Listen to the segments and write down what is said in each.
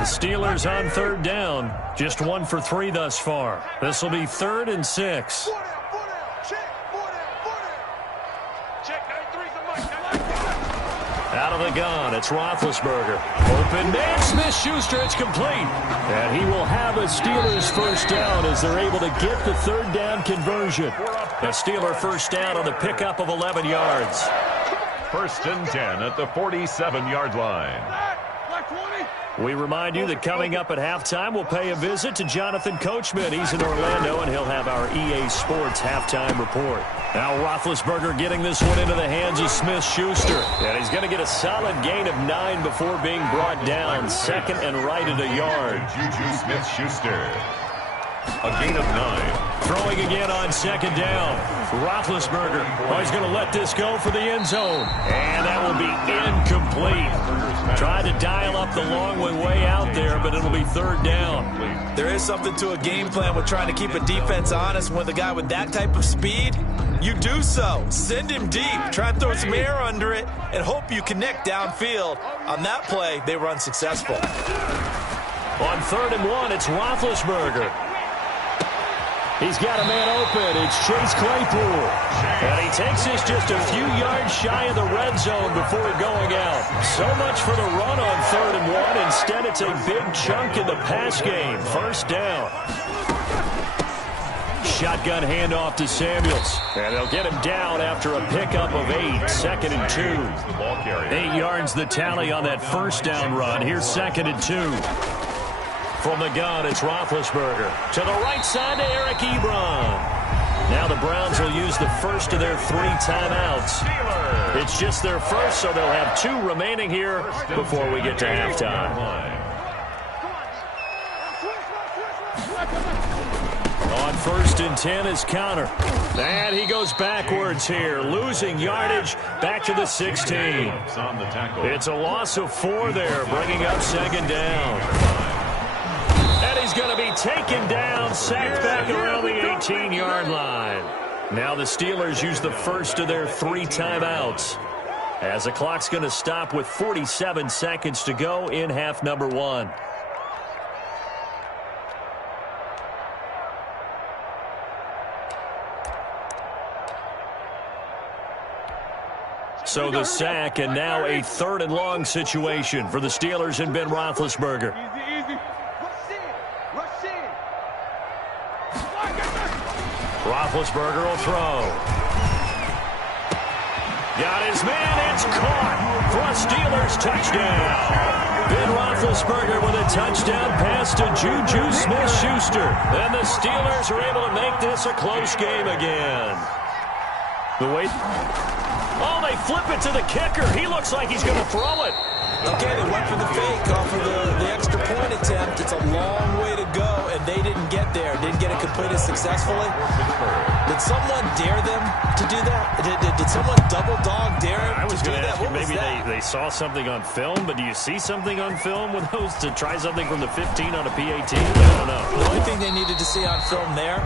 The Steelers on third down. Just 1 for 3 thus far. This will be 3rd and 6. Out of the gun, it's Roethlisberger. Open man, Smith-Schuster, it's complete. And he will have a Steelers first down as they're able to get the third down conversion. A Steeler first down on the pickup of 11 yards. 1st and 10 at the 47-yard line. We remind you that coming up at halftime, we'll pay a visit to Jonathan Coachman. He's in Orlando, and he'll have our EA Sports halftime report. Now Roethlisberger getting this one into the hands of Smith-Schuster. And he's going to get a solid gain of 9 before being brought down. 2nd and right at a yard. Juju Smith-Schuster. A gain of 9. Throwing again on 2nd down. Roethlisberger. Oh, he's going to let this go for the end zone. And that will be incomplete. Tried to dial up the long way out there, but it'll be 3rd down. There is something to a game plan with trying to keep a defense honest. With a guy with that type of speed, you do so. Send him deep. Try and throw some air under it and hope you connect downfield. On that play, they run successful. On 3rd and 1, it's Roethlisberger. He's got a man open. It's Chase Claypool. And he takes this just a few yards shy of the red zone before going out. So much for the run on 3rd and 1. Instead, it's a big chunk in the pass game. First down. Shotgun handoff to Samuels. And they'll get him down after a pickup of 8. 2nd and 2. 8 yards the tally on that first down run. Here's 2nd and 2. From the gun, it's Roethlisberger. To the right side to Eric Ebron. Now the Browns will use the first of their 3 timeouts. It's just their first, so they'll have 2 remaining here before we get to halftime. On 1st and 10 is Connor. And he goes backwards here, losing yardage back to the 16. It's a loss of 4 there, bringing up 2nd down. And he's going to be taken down, sacked back around the 18-yard line. Now the Steelers use the first of their 3 timeouts, as the clock's going to stop with 47 seconds to go in half number 1. So the sack, and now a 3rd and long situation for the Steelers and Ben Roethlisberger. Roethlisberger will throw. Got his man. It's caught for a Steelers touchdown. Ben Roethlisberger with a touchdown pass to Juju Smith-Schuster. And the Steelers are able to make this a close game again. The wait. Oh, they flip it to the kicker. He looks like he's going to throw it. Okay, they went for the fake off of the extra point attempt. It's a long way to go, and they didn't get there. Didn't get it completed successfully. Did someone dare them to do that? Did someone double dog dare them to do that? What was maybe that? they saw something on film, but do you see something on film with those to try something from the 15 on a PAT? I don't know. The only thing they needed to see on film there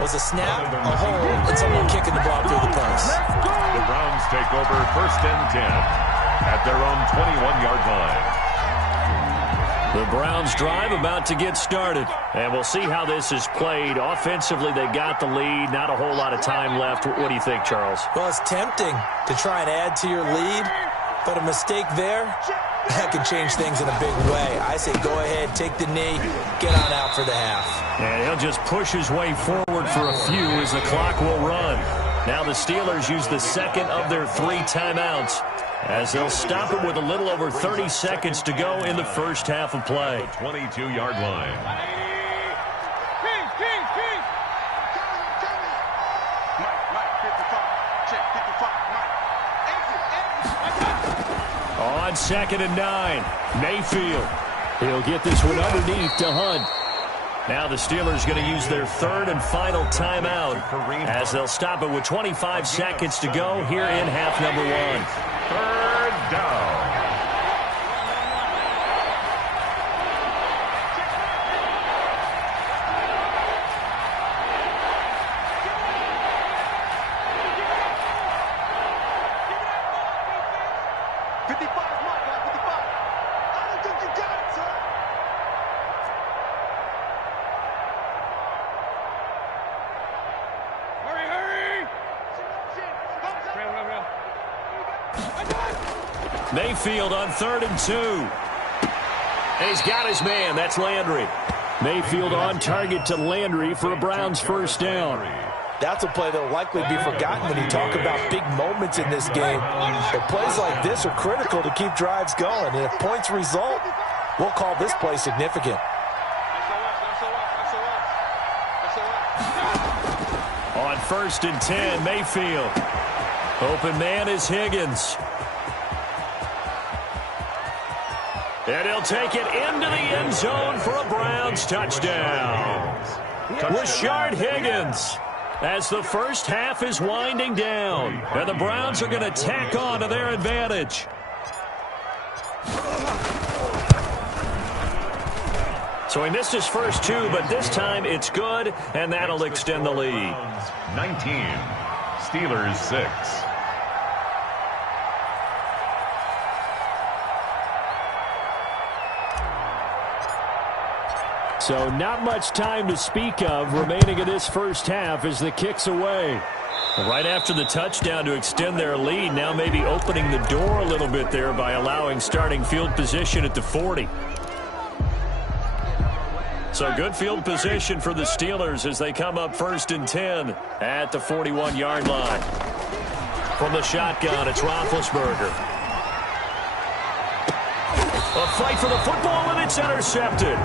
was a snap, a hold, and someone kicking the ball through the post. The Browns take over 1st and 10 at their own 21-yard line. The Browns drive about to get started, and we'll see how this is played. Offensively, they got the lead. Not a whole lot of time left. What do you think, Charles? Well, it's tempting to try and add to your lead, but a mistake there, that can change things in a big way. I say go ahead, take the knee, get on out for the half. And he'll just push his way forward for a few as the clock will run. Now the Steelers use the 2nd of their 3 timeouts, as they'll stop it with a little over 30 seconds to go in the first half of play. 22-yard line. On 2nd and 9, Mayfield. He'll get this one underneath to Hunt. Now the Steelers going to use their 3rd and final timeout, as they'll stop it with 25 seconds to go here in half number 1. 3rd down. Mayfield on 3rd and 2. And he's got his man. That's Landry. Mayfield on target to Landry for a Browns first down. That's a play that will likely be forgotten when you talk about big moments in this game. But plays like this are critical to keep drives going. And if points result, we'll call this play significant. On 1st and 10, Mayfield. Open man is Higgins. And he'll take it into the end zone for a Browns touchdown. Rashard Higgins, as the first half is winding down. And the Browns are going to tack on to their advantage. So he missed his first 2, but this time it's good, and that'll extend the lead. 19, Steelers 6. So not much time to speak of remaining in this first half as the kick's away. Right after the touchdown to extend their lead, now maybe opening the door a little bit there by allowing starting field position at the 40. So good field position for the Steelers as they come up 1st and 10 at the 41-yard line. From the shotgun, it's Roethlisberger. A fight for the football, and it's intercepted.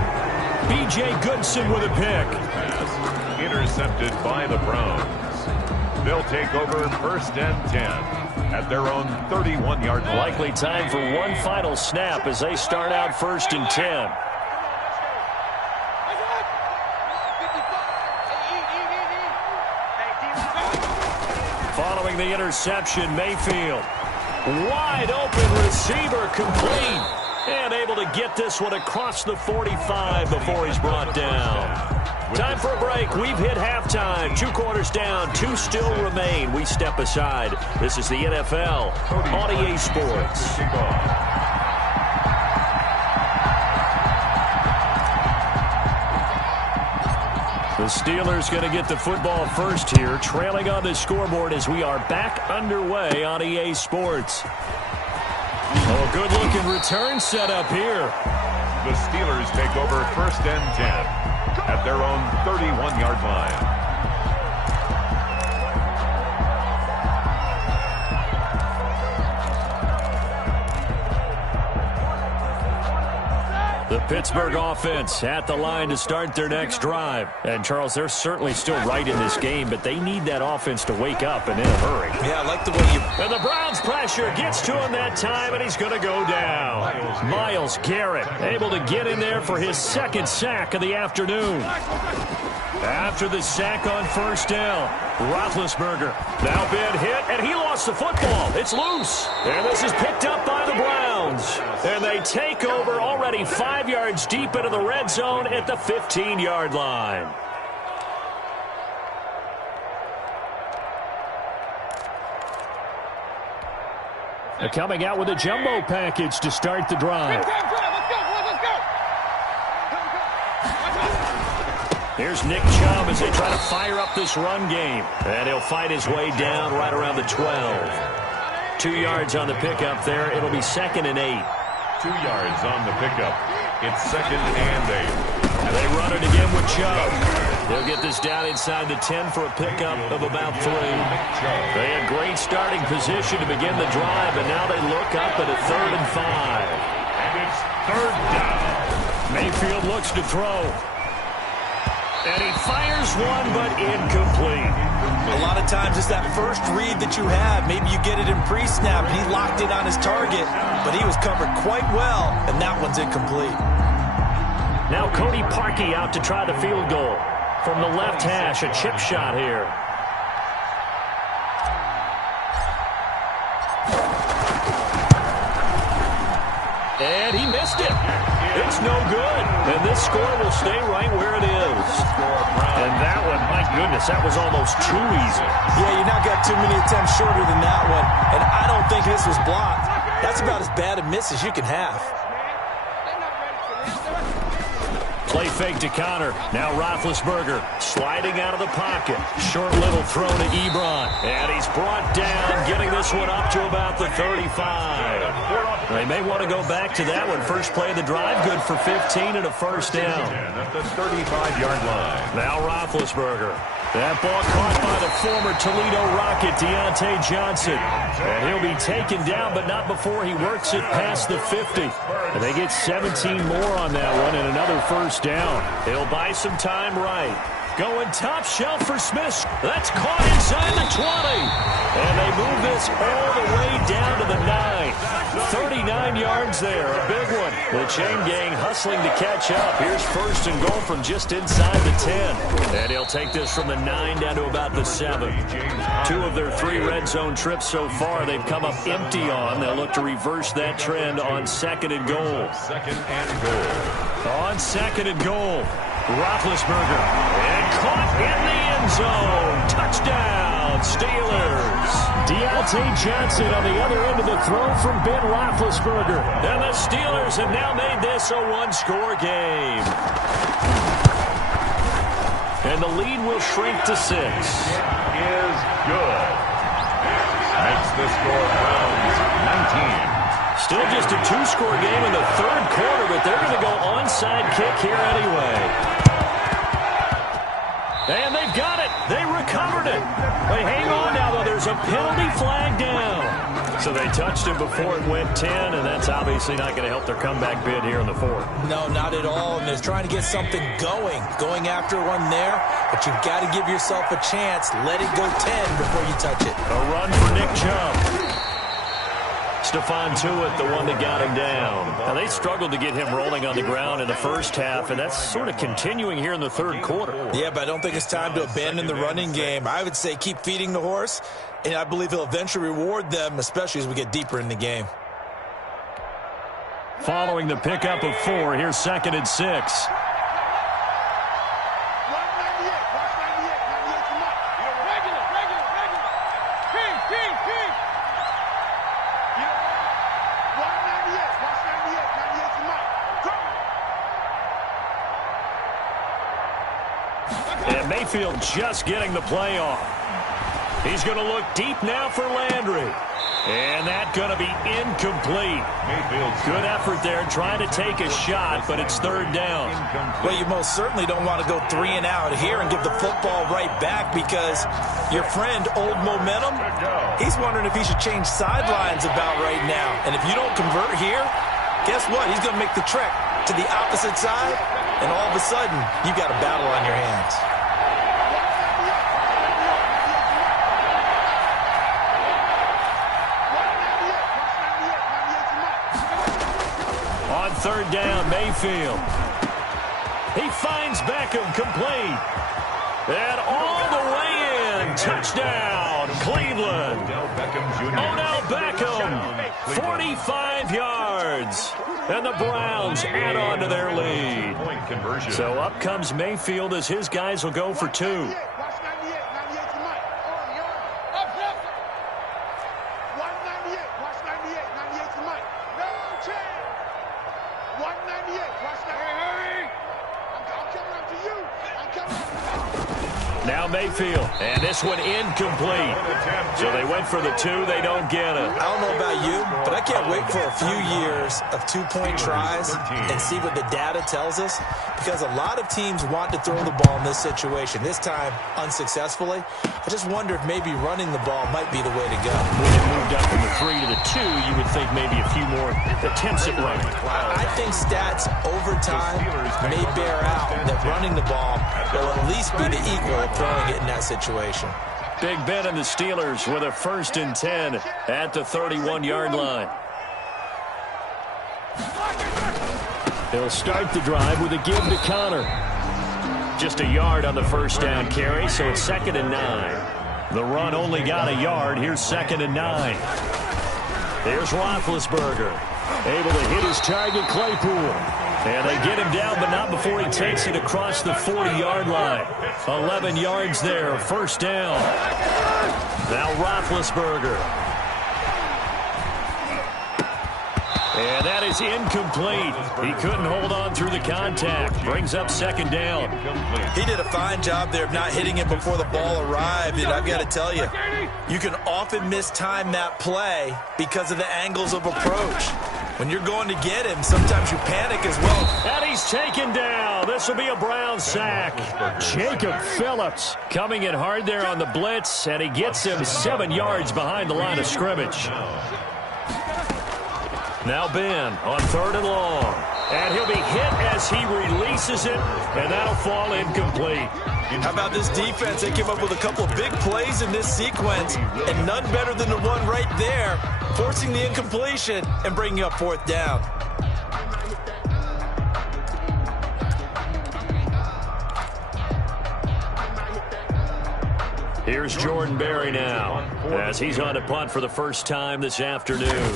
B.J. Goodson with a pick. Pass intercepted by the Browns. They'll take over 1st and 10 at their own 31-yard line. Likely time for one final snap as they start out 1st and 10. Following the interception, Mayfield. Wide open receiver, complete. And able to get this one across the 45 before he's brought down. Time for a break. We've hit halftime. 2 quarters down. 2 still remain. We step aside. This is the NFL on EA Sports. The Steelers going to get the football first here, trailing on the scoreboard as we are back underway on EA Sports. Oh, good-looking return set up here. The Steelers take over 1st and 10 at their own 31-yard line. The Pittsburgh offense at the line to start their next drive. And, Charles, they're certainly still right in this game, but they need that offense to wake up and in a hurry. Yeah, I like the way you... And the Browns pressure gets to him that time, and he's going to go down. Myles Garrett able to get in there for his 2nd sack of the afternoon. After the sack on 1st down, Roethlisberger now been hit, and he lost the football. It's loose, and this is picked up by the Browns. And they take over already 5 yards deep into the red zone at the 15-yard line. They're coming out with a jumbo package to start the drive. Here's Nick Chubb as they try to fire up this run game. And he'll fight his way down right around the 12. 2 yards on the pickup there. It'll be 2nd and 8. 2 yards on the pickup. It's 2nd and 8. And they run it again with Chubb. They'll get this down inside the 10 for a pickup of about 3. They had great starting position to begin the drive, and now they look up at a 3rd and 5. And it's 3rd down. Mayfield looks to throw. And he fires one, but incomplete. A lot of times it's that first read that you have. Maybe you get it in pre-snap, and he locked in on his target, but he was covered quite well, and that one's incomplete. Now Cody Parkey out to try the field goal. From the left hash, a chip shot here. And he missed it. It's no good. And this score will stay right where it is. And that one, my goodness, that was almost too easy. Yeah, you now got too many attempts shorter than that one. And I don't think this was blocked. That's about as bad a miss as you can have. Play fake to counter. Now Roethlisberger sliding out of the pocket. Short little throw to Ebron. And he's brought down, getting this one up to about the 35. They may want to go back to that one. First play of the drive, good for 15 and a first down. At the 35-yard line. Now Roethlisberger. That ball caught by the former Toledo Rocket, Deontay Johnson. And he'll be taken down, but not before he works it past the 50. And they get 17 more on that one and another first down. He'll buy some time right. Going top shelf for Smith. That's caught inside the 20. And they move this all the way down to the 9. 39 yards there, a big one. The chain gang hustling to catch up. Here's first and goal from just inside the 10. And he'll take this from the 9 down to about the 7. 2 of their 3 red zone trips so far they've come up empty on. They'll look to reverse that trend on second and goal. On second and goal. Roethlisberger, and caught in the end zone. Touchdown, Steelers. Deontay Johnson on the other end of the throw from Ben Roethlisberger. And the Steelers have now made this a one-score game. And the lead will shrink to 6. Is good. Makes the score Browns 19. Still just a 2-score game in the third quarter, but they're going to go onside kick here anyway. And they've got it. They recovered it. They hang on now, though. There's a penalty flag down. So they touched him before it went 10, and that's obviously not going to help their comeback bid here in the fourth. No, not at all. And they're trying to get something going after one there. But you've got to give yourself a chance. Let it go 10 before you touch it. A run for Nick Chubb. Stephon Tuitt, the one that got him down. Now, they struggled to get him rolling on the ground in the first half, and that's sort of continuing here in the third quarter. Yeah, but I don't think it's time to abandon the running game. I would say keep feeding the horse, and I believe he'll eventually reward them, especially as we get deeper in the game. Following the pickup of 4, here's second and 6. And Mayfield just getting the play off. He's going to look deep now for Landry. And that's going to be incomplete. Good effort there trying to take a shot, but it's third down. Well, you most certainly don't want to go 3 and out here and give the football right back because your friend, Old Momentum, he's wondering if he should change sidelines about right now. And if you don't convert here, guess what? He's going to make the trek to the opposite side, and all of a sudden, you've got a battle on your hands. On third down, Mayfield. He finds Beckham complete. And all the way in. Touchdown, Cleveland. Odell Beckham, 45 yards. And the Browns add on to their lead. So up comes Mayfield as his guys will go for 2. Now Mayfield, and this one incomplete. So they went for the 2, they don't get it. I don't know about you, but I can't wait for a few years of 2-point tries and see what the data tells us, because a lot of teams want to throw the ball in this situation, this time unsuccessfully. I just wonder if maybe running the ball might be the way to go. When it moved up from the 3 to the 2, you would think maybe a few more attempts at running. I think stats over time may bear out that running the ball will at least be the equal of throwing it in that situation. Big Ben and the Steelers with a 1st and 10 at the 31-yard line. They'll start the drive with a give to Connor. Just a yard on the first down carry, so it's 2nd and 9. The run only got a yard. Here's 2nd and 9. There's Roethlisberger, able to hit his target, Claypool. And they get him down, but not before he takes it across the 40-yard line. 11 yards there, first down. Now Roethlisberger. And that is incomplete. He couldn't hold on through the contact. Brings up second down. He did a fine job there of not hitting it before the ball arrived. And I've got to tell you, you can often mistime that play because of the angles of approach. When you're going to get him, sometimes you panic as well. And he's taken down. This will be a Brown sack. Jacob Phillips coming in hard there on the blitz, and he gets him 7 yards behind the line of scrimmage. Now Ben on 3rd and long. And he'll be hit as he releases it, and that'll fall incomplete. How about this defense? They came up with a couple of big plays in this sequence, and none better than the one right there, forcing the incompletion and bringing up 4th down. Here's Jordan Berry now, as he's on to punt for the first time this afternoon.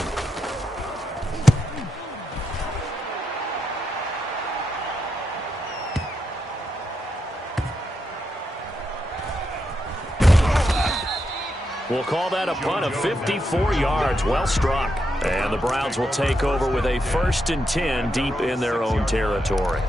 We'll call that a punt of 54 yards. Well struck. And the Browns will take over with a 1st and 10 deep in their own territory.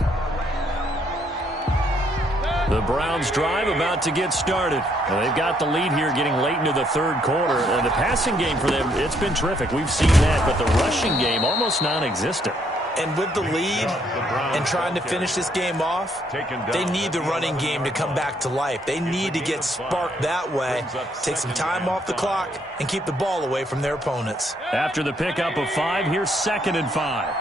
The Browns drive about to get started. Well, they've got the lead here getting late into the 3rd quarter. And the passing game for them, it's been terrific. We've seen that. But the rushing game, almost non-existent. And with the lead and trying to finish this game off, they need the running game to come back to life. They need to get sparked that way, take some time off the clock, and keep the ball away from their opponents. After the pickup of 5, here's 2nd and 5.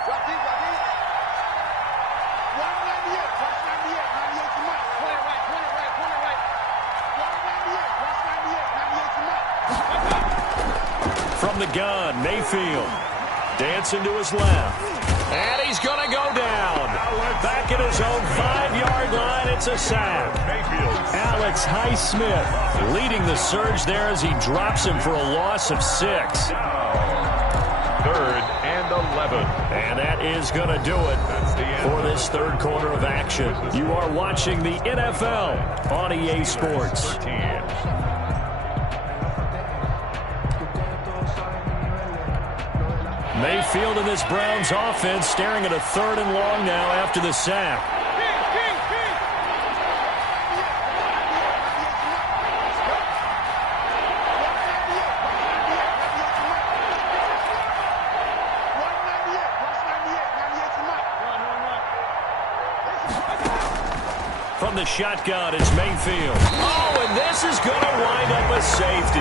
From the gun, Mayfield dancing to his left. And he's going to go down. Back at his own 5-yard line, it's a sack. Alex Highsmith leading the surge there as he drops him for a loss of 6. 3rd and 11. And that is going to do it for this 3rd quarter of action. You are watching the NFL on EA Sports. Mayfield in this Browns offense staring at a 3rd and long now after the sack. From the shotgun, it's Mayfield. Oh, and this is going to wind up a safety.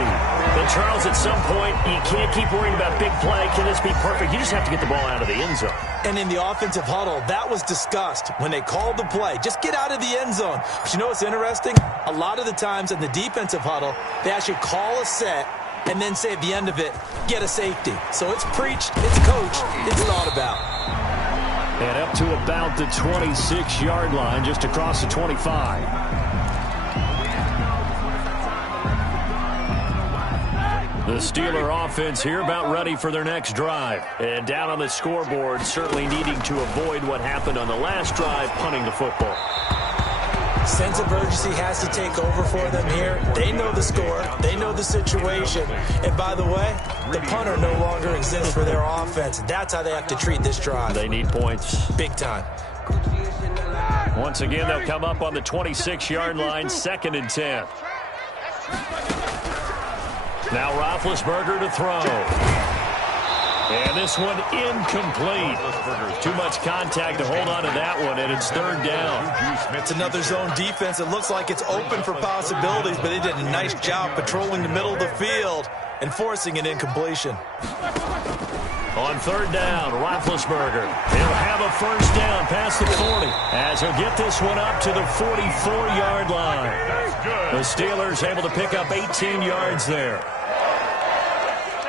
And Charles, at some point, you can't keep worrying about big play. Can this be perfect? You just have to get the ball out of the end zone. And in the offensive huddle, that was discussed when they called the play. Just get out of the end zone. But you know what's interesting? A lot of the times in the defensive huddle, they actually call a set and then say at the end of it, get a safety. So it's preached, it's coached, it's thought about. And up to about the 26-yard line, just across the 25. The Steeler offense here about ready for their next drive. And down on the scoreboard, certainly needing to avoid what happened on the last drive, punting the football. Sense of urgency has to take over for them here. They know the score. They know the situation. And by the way, the punter no longer exists for their offense. That's how they have to treat this drive. They need points. Big time. Once again, they'll come up on the 26-yard line, 2nd and 10. Now Roethlisberger to throw. And this one incomplete. Too much contact to hold on to that one, and it's 3rd down. It's another zone defense. It looks like it's open for possibilities, but they did a nice job patrolling the middle of the field and forcing an incompletion. On 3rd down, Roethlisberger. He'll have a 1st down past the 40 as he'll get this one up to the 44-yard line. The Steelers able to pick up 18 yards there.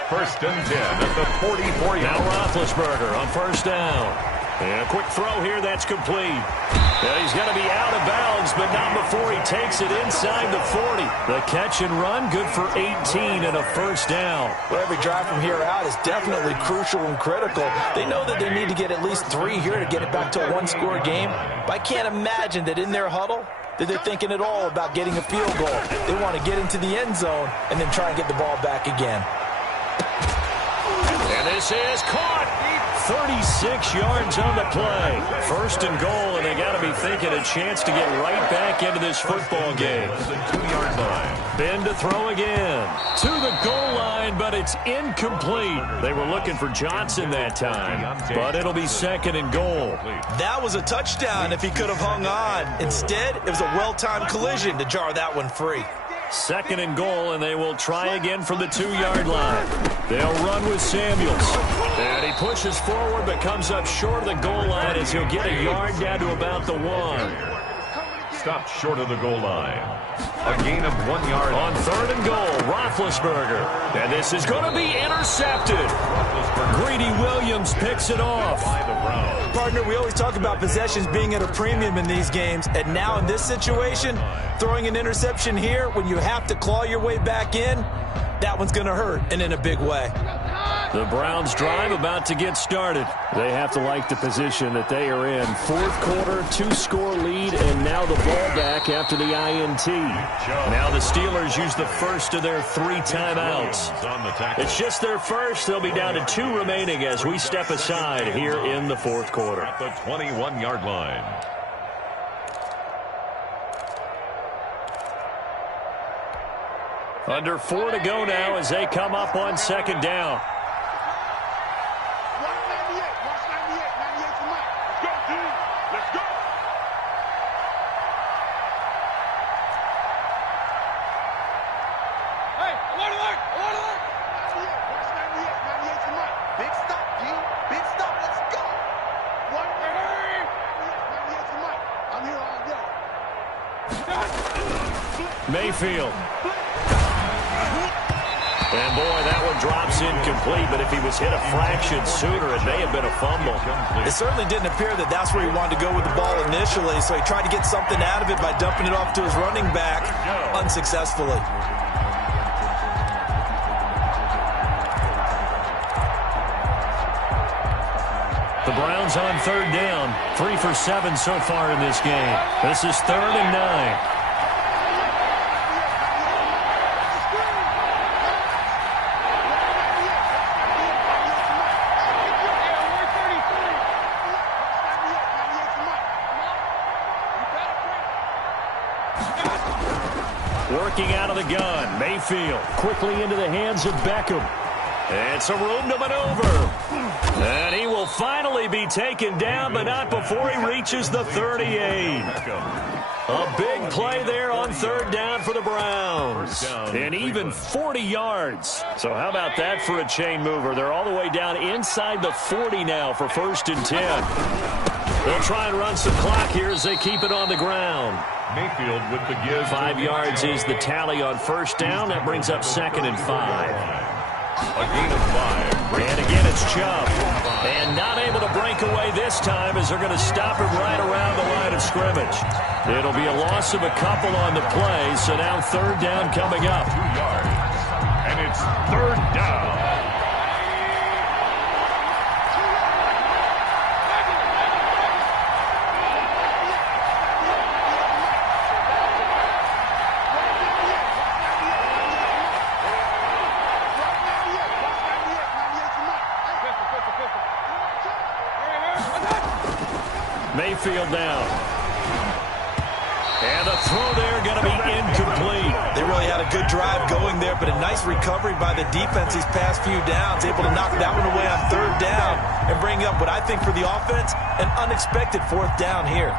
1st and 10 at the 44-yard line. Now Roethlisberger on 1st down. And a quick throw here, that's complete. And he's going to be out of bounds, but not before he takes it inside the 40. The catch and run, good for 18 and a 1st down. Well, every drive from here out is definitely crucial and critical. They know that they need to get at least 3 here to get it back to a 1-score game. But I can't imagine that in their huddle that they're thinking at all about getting a field goal. They want to get into the end zone and then try and get the ball back again. And this is caught. 36 yards on the play. First and goal, and they got to be thinking a chance to get right back into this football game. The 2-yard line. Ben to throw again. To the goal line, but it's incomplete. They were looking for Johnson that time, but it'll be second and goal. That was a touchdown if he could have hung on. Instead, it was a well-timed collision to jar that one free. Second and goal, and they will try again from the 2-yard line. They'll run with Samuels. And he pushes forward but comes up short of the goal line as he'll get a yard down to about the 1. Stopped short of the goal line. A gain of 1 yard. On third and goal, Roethlisberger. And this is going to be intercepted. Greedy Williams picks it off. Partner, we always talk about possessions being at a premium in these games. And now in this situation, throwing an interception here when you have to claw your way back in, that one's going to hurt, and in a big way. The Browns drive about to get started. They have to like the position that they are in. Fourth quarter, 2-score lead, and now the ball back after the INT. Now the Steelers use the first of their 3 timeouts. It's just their first. They'll be down to 2 remaining as we step aside here in the fourth quarter. At the 21-yard line. Under 4 to go now as they come up on second down. Mayfield. And boy, that one drops incomplete, but if he was hit a fraction sooner, it may have been a fumble. It certainly didn't appear that that's where he wanted to go with the ball initially, so he tried to get something out of it by dumping it off to his running back unsuccessfully. The Browns on third down, 3 for 7 so far in this game. This is 3rd and 9. Working out of the gun, Mayfield quickly into the hands of Beckham. It's a room to maneuver. And he will finally be taken down, but not before he reaches the 38. A big play there on third down for the Browns. And even 40 yards. So how about that for a chain mover? They're all the way down inside the 40 now for 1st and 10. They'll try and run some clock here as they keep it on the ground. Mayfield with the give. 5 yards is the tally on first down. That brings up 2nd and 5. A gain of 5. And again, it's Chubb. And not able to break away this time as they're going to stop him right around the line of scrimmage. It'll be a loss of a couple on the play, so now third down coming up. 2 yards. And it's third down. Mayfield down. And the throw there going to be incomplete. They really had a good drive going there, but a nice recovery by the defense these past few downs, able to knock that one away on third down and bring up what I think for the offense, an unexpected 4th down here.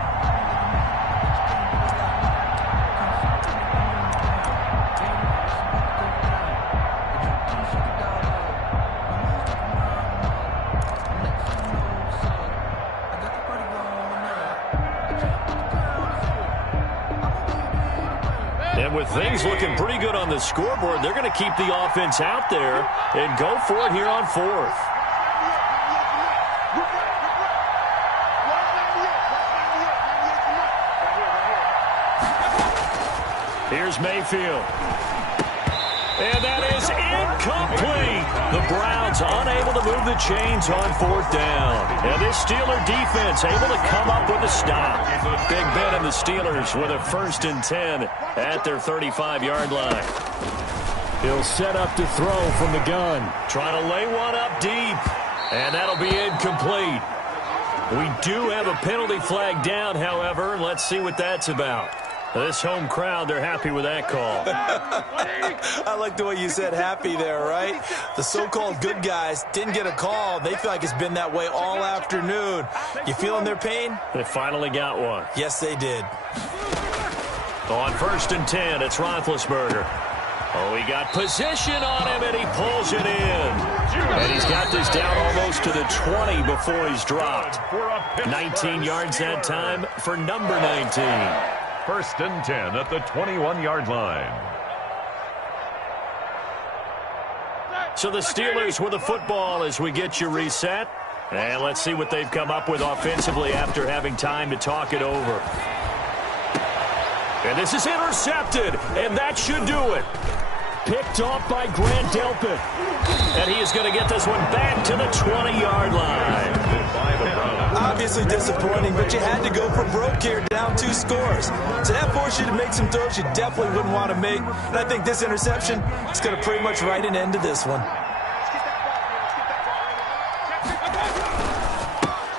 And with things looking pretty good on the scoreboard, they're going to keep the offense out there and go for it here on 4th. Here's Mayfield. And that is incomplete. The Browns unable to move the chains on 4th down. And this Steeler defense able to come up with a stop. Big Ben and the Steelers with a 1st and 10 at their 35-yard line. He'll set up to throw from the gun. Trying to lay one up deep. And that'll be incomplete. We do have a penalty flag down, however. Let's see what that's about. This home crowd, they're happy with that call. I like the way you said happy there, right? The so-called good guys didn't get a call. They feel like it's been that way all afternoon. You feeling their pain? They finally got one. Yes, they did. On 1st and 10, it's Roethlisberger. Oh, he got position on him, and he pulls it in. And he's got this down almost to the 20 before he's dropped. 19 yards that time for number 19. 1st and 10 at the 21-yard line. So the Steelers with the football as we get you reset. And let's see what they've come up with offensively after having time to talk it over. And this is intercepted, and that should do it. Picked off by Grant Delpit. And he is going to get this one back to the 20-yard line. Obviously disappointing, but you had to go for broke here, down 2 scores. So that forced you to make some throws you definitely wouldn't want to make. And I think this interception is going to pretty much write an end to this one.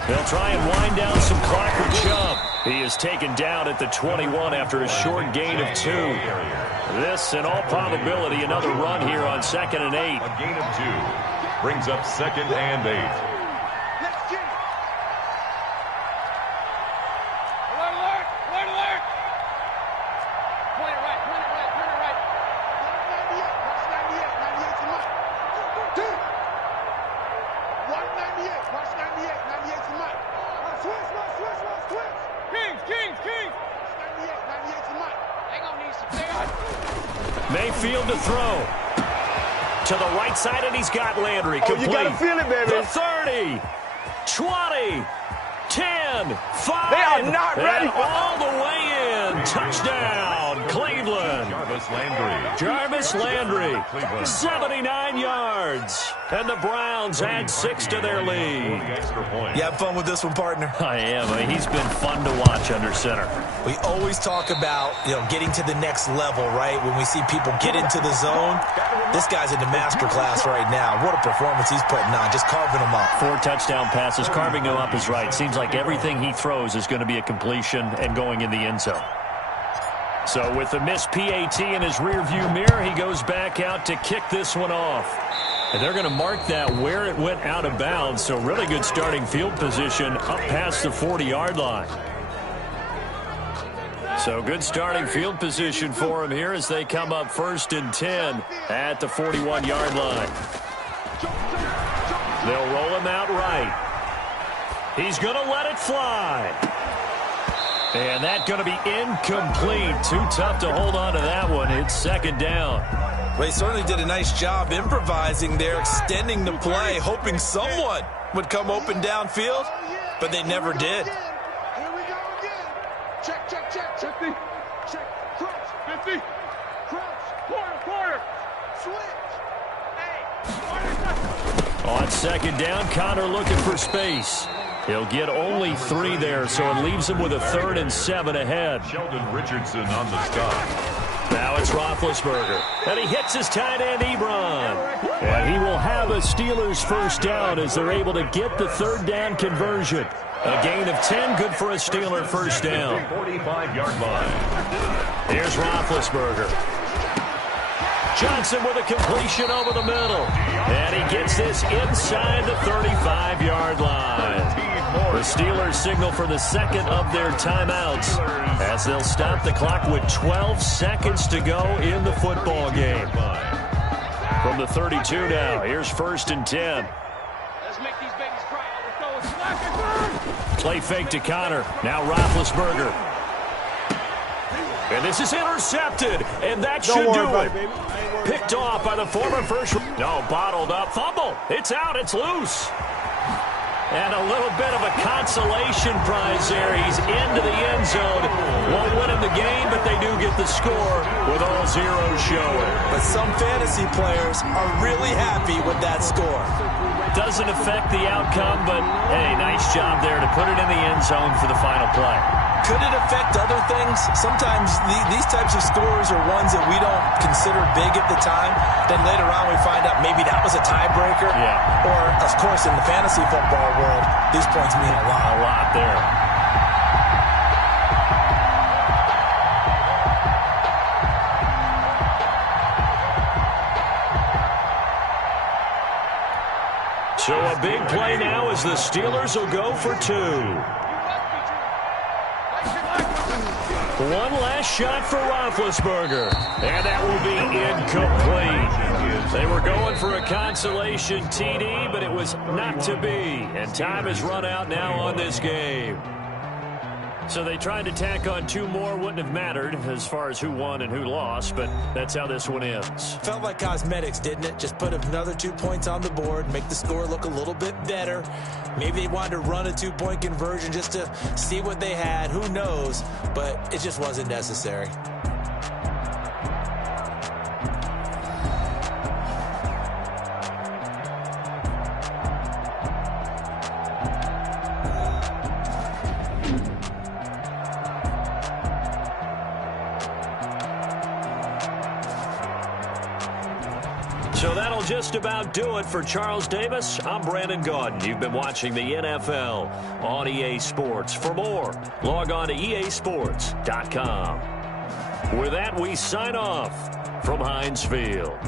They'll try and wind down some clock with Chubb. He is taken down at the 21 after a short gain of 2. This, in all probability, another run here on 2nd and 8. A gain of 2 brings up 2nd and 8. Mayfield to throw. To the right side, and he's got Landry. Complete. You gotta feel it, baby. The 30, 20, 10, 5. They are not ready. And all the way in. Touchdown, Cleveland. Jarvis Landry, 79 yards. And the Browns add 6 to their lead. You have fun with this one, partner? I am. He's been fun to watch under center. We always talk about, getting to the next level, right? When we see people get into the zone, this guy's in the master class right now. What a performance he's putting on, just carving them up. 4 touchdown passes. Carving them up is right. Seems like everything he throws is going to be a completion and going in the end zone. So with the missed PAT in his rearview mirror, he goes back out to kick this one off. And they're going to mark that where it went out of bounds. So really good starting field position up past the 40-yard line. So good starting field position for him here as they come up 1st and 10 at the 41-yard line. They'll roll him out right. He's going to let it fly. And that's going to be incomplete. Too tough to hold on to that one. It's 2nd down. Well, he certainly did a nice job improvising there, extending the play, hoping someone would come open downfield, but they never did. Here we go again. Check. 50. Check. Crouch. 50. Crouch. Quarter. Switch. Hey. On 2nd down, Connor looking for space. He'll get only 3 there, so it leaves him with a 3rd and 7 ahead. Sheldon Richardson on the stop. Now it's Roethlisberger. And he hits his tight end, Ebron. And he will have a Steelers 1st down as they're able to get the 3rd down conversion. A gain of 10, good for a Steeler 1st down. 45-yard line. Here's Roethlisberger. Johnson with a completion over the middle. And he gets this inside the 35-yard line. The Steelers signal for the 2nd of their timeouts as they'll stop the clock with 12 seconds to go in the football game. From the 32 now, here's 1st and 10. Let's make these babies cry. Let's go. Play fake to Connor. Now Roethlisberger. And this is intercepted, and that should do it. Picked off by the former first. No, bottled up. Fumble. It's out. It's loose. And a little bit of a consolation prize there. He's into the end zone. Won't win in the game, but they do get the score with all zeros showing. But some fantasy players are really happy with that score. Doesn't affect the outcome, but, hey, nice job there to put it in the end zone for the final play. Could it affect other things? Sometimes these types of scores are ones that we don't consider big at the time. Then later on we find out maybe that was a tiebreaker. Yeah. Or, of course, in the fantasy football world, these points mean a lot. A lot there. So a big play now as the Steelers will go for 2. One last shot for Roethlisberger, and that will be incomplete. They were going for a consolation TD, but it was not to be, and time has run out now on this game. So they tried to tack on 2 more, wouldn't have mattered as far as who won and who lost, but that's how this one ends. Felt like cosmetics, didn't it? Just put another 2 points on the board, make the score look a little bit better. Maybe they wanted to run a 2-point conversion just to see what they had. Who knows? But it just wasn't necessary. So that'll just about do it for Charles Davis. I'm Brandon Gaudin. You've been watching the NFL on EA Sports. For more, log on to easports.com. With that, we sign off from Heinz Field.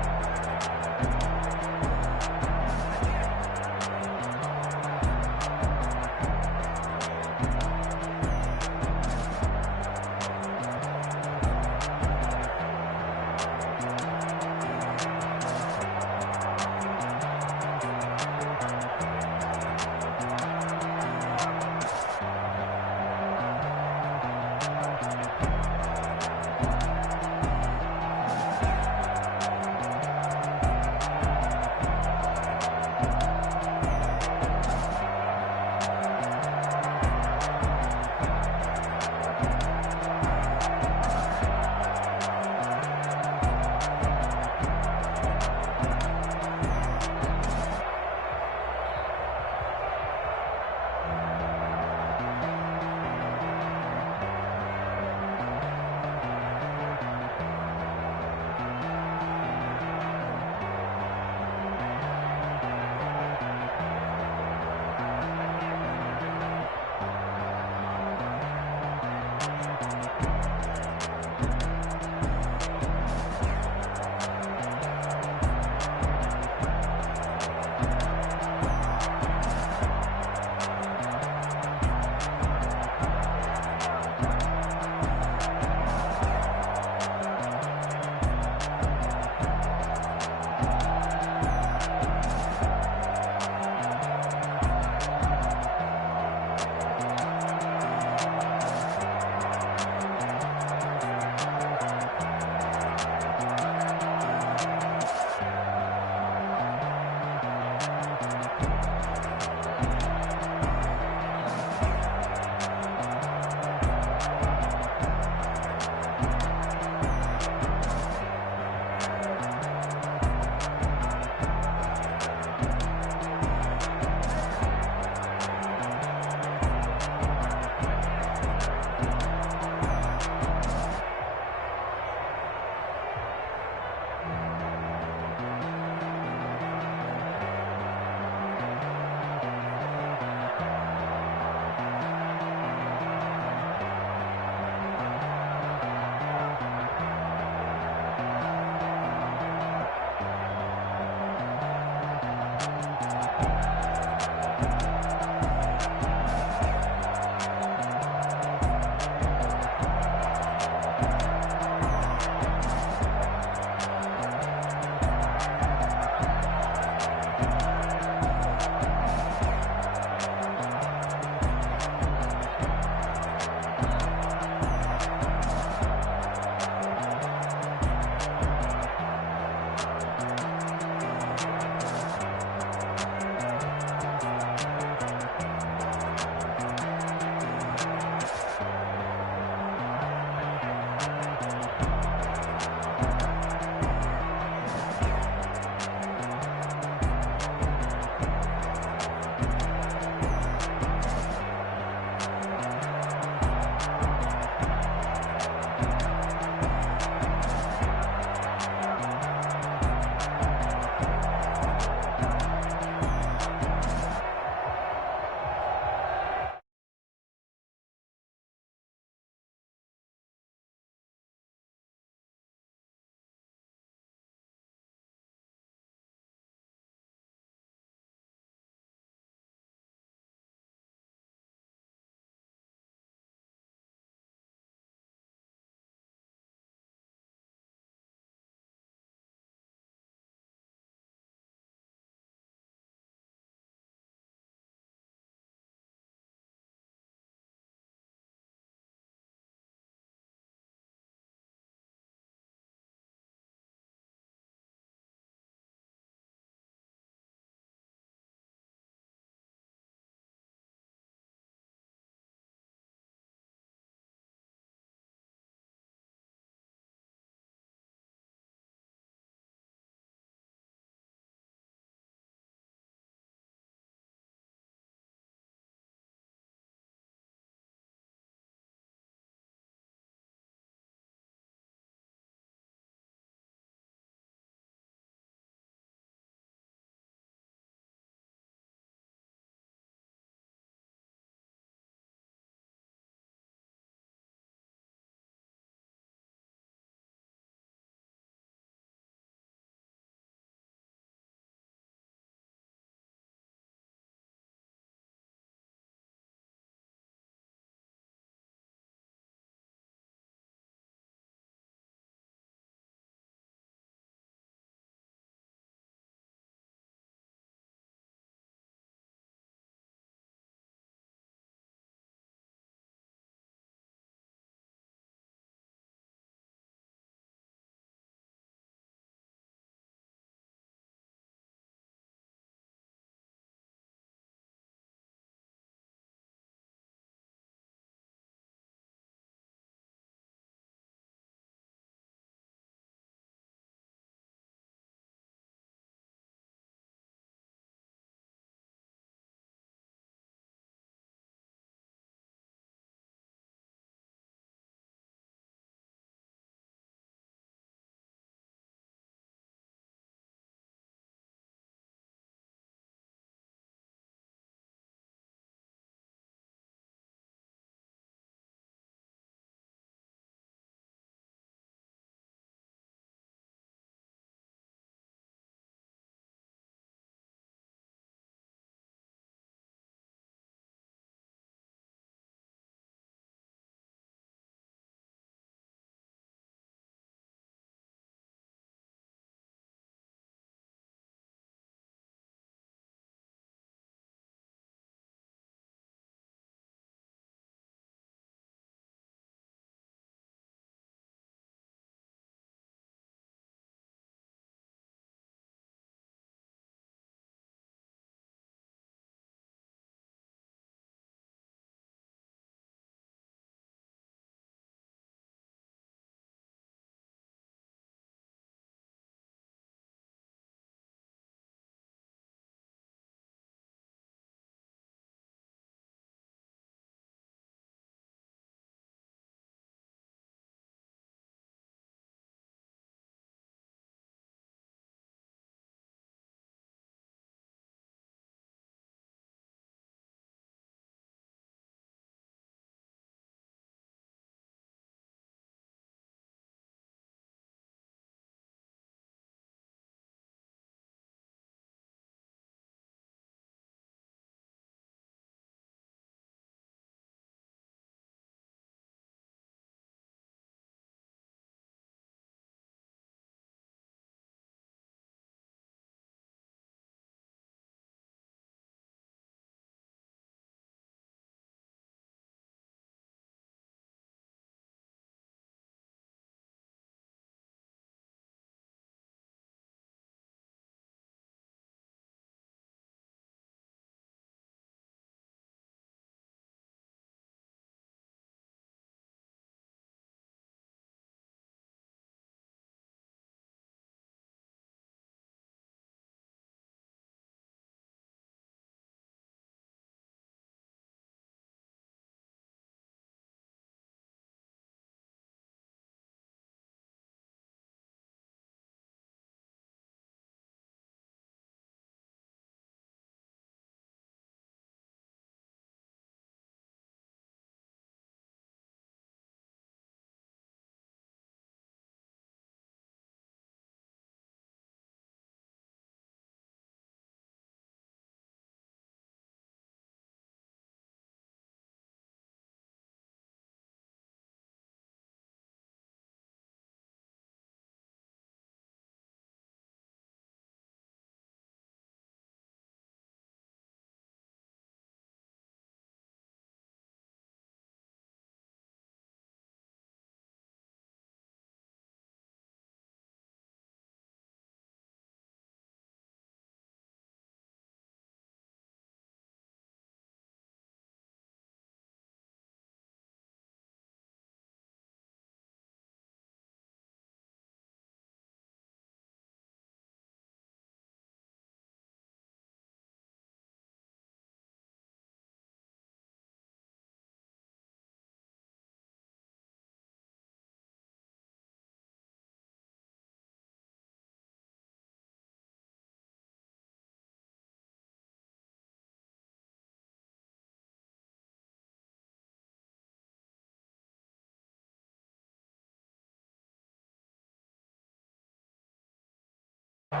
No,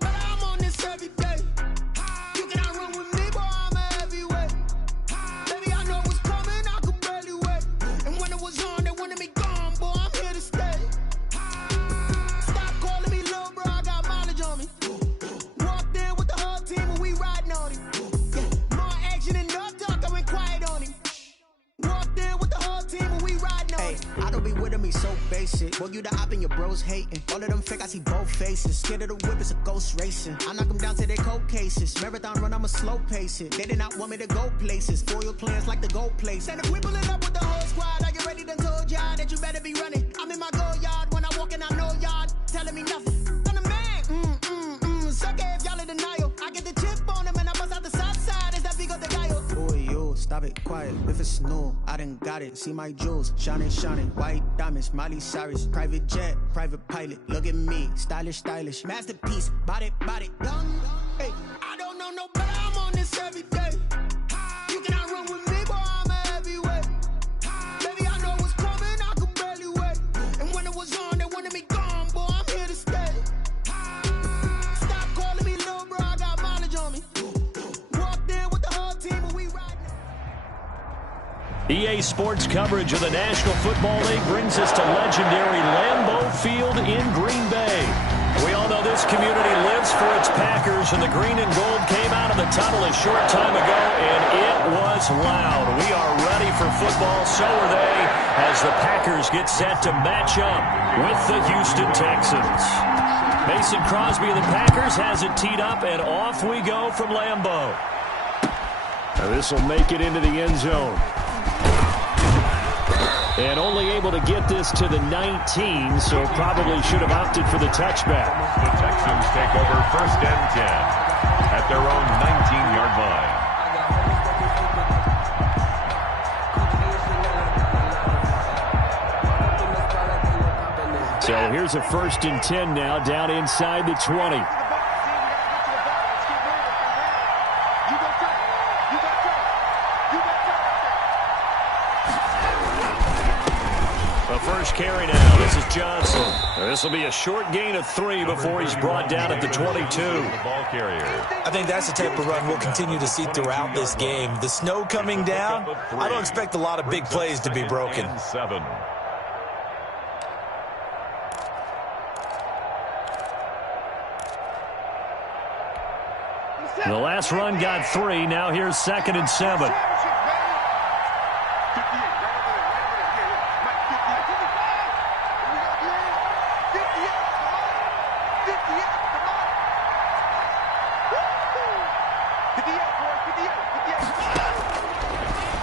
but I'm on this every day. You cannot run with me, boy, I'm a heavyweight. Baby, I know what's coming, I could barely wait. And when it was on, they wanted me gone, boy, I'm here to stay. Stop calling me little bro, I got mileage on me. Walked in with the whole team and we riding on him. More action than no talk, I went quiet on him. Walked in with the whole team and we riding on him. I don't be with him, he's so basic. Boy, you the op and your bros hating. All of them fake, I see both faces. Scared of the whip, it's a ghost racing. I knock them down to their cold cases. Marathon run, I'ma slow pace it. They did not want me to go places. Foil plans like the gold place. And if we pulling up with the whole squad, are you ready? Done told y'all that you better be running. I'm in my go yard when I walk in, I know y'all telling me nothing. I'm the man, sucker if y'all in denial. I get the chip on them and I bust out the south side. Is that Vigo the guy? Boy, yo, stop it, quiet. If it's new, I done got it. See my jewels, shining, shining. White diamonds, Miley Cyrus. Private jet, private pilot. Look at me, stylish, stylish. Masterpiece, body, done. Hey, I don't know no better, I'm on this every day. You cannot run with me, boy, I'm a heavyweight. Baby, I know what's coming, I could barely wait. And when it was on, they wanted me gone, boy, I'm here to stay. Stop calling me little bro, I got mileage on me. Walked in with the whole team and we riding. EA Sports coverage of the National Football League brings us to legendary Lambeau Field in Green Bay. We all know this community lives for its Packers, and the green and gold came out of the tunnel a short time ago, and it was loud. We are ready for football, so are they, as the Packers get set to match up with the Houston Texans. Mason Crosby of the Packers has it teed up, and off we go from Lambeau. Now this will make it into the end zone. And only able to get this to the 19, so probably should have opted for the touchback. The Texans take over 1st and 10 at their own 19-yard line. So here's a 1st and 10 now, down inside the 20. First carry now. This is Johnson. This will be a short gain of 3 before he's brought down at the 22. The ball carrier. I think that's the type of run we'll continue to see throughout this game. The snow coming down, I don't expect a lot of big plays to be broken. 7. The last run got 3. Now here's 2nd and 7.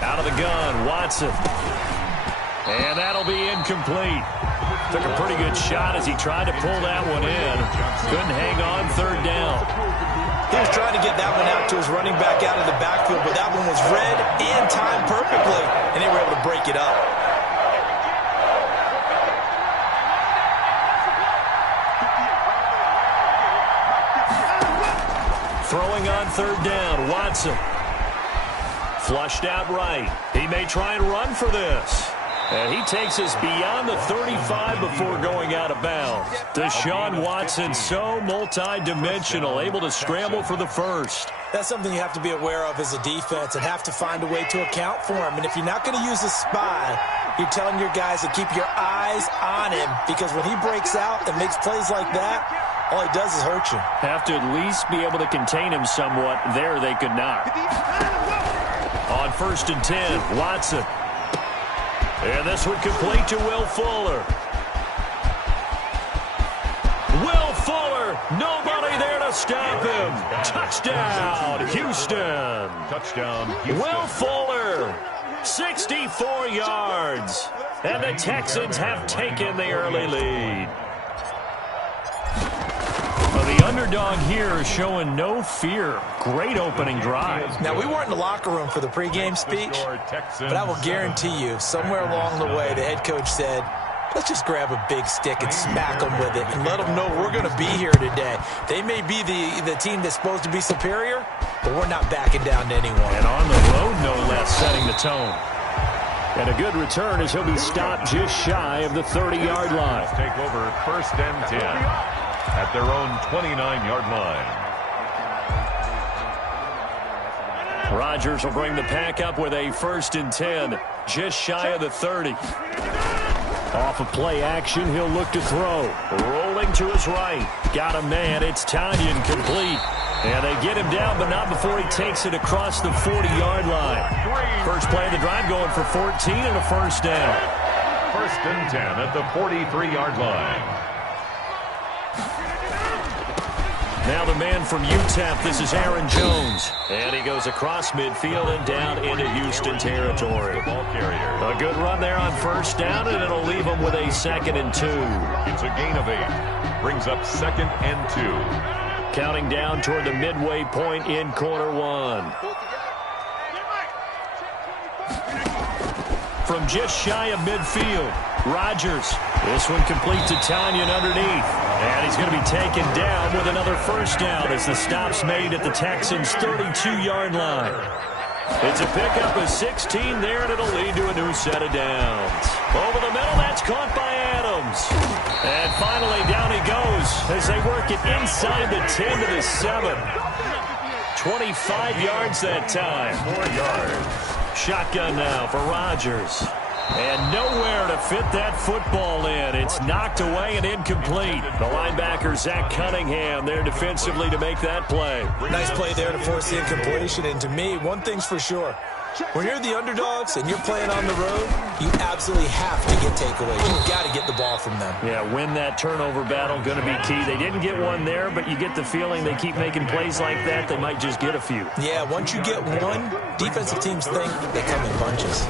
Out of the gun, Watson. And that'll be incomplete. Took a pretty good shot as he tried to pull that one in. Couldn't hang on 3rd down. He was trying to get that one out to his running back out of the backfield, but that one was read and timed perfectly, and they were able to break it up. Throwing on 3rd down, Watson. Flushed out right. He may try and run for this. And he takes us beyond the 35 before going out of bounds. Deshaun Watson, so multi-dimensional, able to scramble for the 1st. That's something you have to be aware of as a defense and have to find a way to account for him. And if you're not going to use a spy, you're telling your guys to keep your eyes on him, because when he breaks out and makes plays like that, all he does is hurt you. Have to at least be able to contain him somewhat. There they could not. On 1st and 10, Watson. And this one complete to Will Fuller. Will Fuller, nobody there to stop him. Touchdown, Houston. Touchdown, Houston. Will Fuller, 64 yards. And the Texans have taken the early lead. The underdog here is showing no fear. Great opening drive. Now, we weren't in the locker room for the pregame speech, but I will guarantee you, somewhere along the way, the head coach said, let's just grab a big stick and smack them with it and let them know we're going to be here today. They may be the team that's supposed to be superior, but we're not backing down to anyone. And on the road, no less, setting the tone. And a good return as he'll be stopped just shy of the 30-yard line. Take over 1st and 10 at their own 29-yard line. Rodgers will bring the pack up with a 1st and 10, just shy of the 30. Off of play action, he'll look to throw. Rolling to his right. Got a man. It's Tanyan complete. And they get him down, but not before he takes it across the 40-yard line. First play of the drive going for 14 and a 1st down. 1st and 10 at the 43-yard line. Now the man from UTEP, this is Aaron Jones. And he goes across midfield and down into Houston territory. Ball carrier. A good run there on 1st down, and it'll leave him with a 2nd and 2. It's a gain of 8. Brings up 2nd and 2. Counting down toward the midway point in quarter 1. From just shy of midfield, Rodgers. This one complete to Tanyan underneath. And he's going to be taken down with another 1st down as the stop's made at the Texans' 32-yard line. It's a pickup of 16 there, and it'll lead to a new set of downs. Over the middle, that's caught by Adams. And finally, down he goes as they work it inside the 10 to the 7. 25 yards that time. 4 yards. Shotgun now for Rodgers. And nowhere to fit that football in. It's knocked away and incomplete. The linebacker, Zach Cunningham, there defensively to make that play. Nice play there to force the incompletion. And to me, one thing's for sure. When you're the underdogs and you're playing on the road, you absolutely have to get takeaways. You've got to get the ball from them. Yeah, win that turnover battle, going to be key. They didn't get one there, but you get the feeling they keep making plays like that, they might just get a few. Yeah, once you get one, defensive teams think they come in bunches.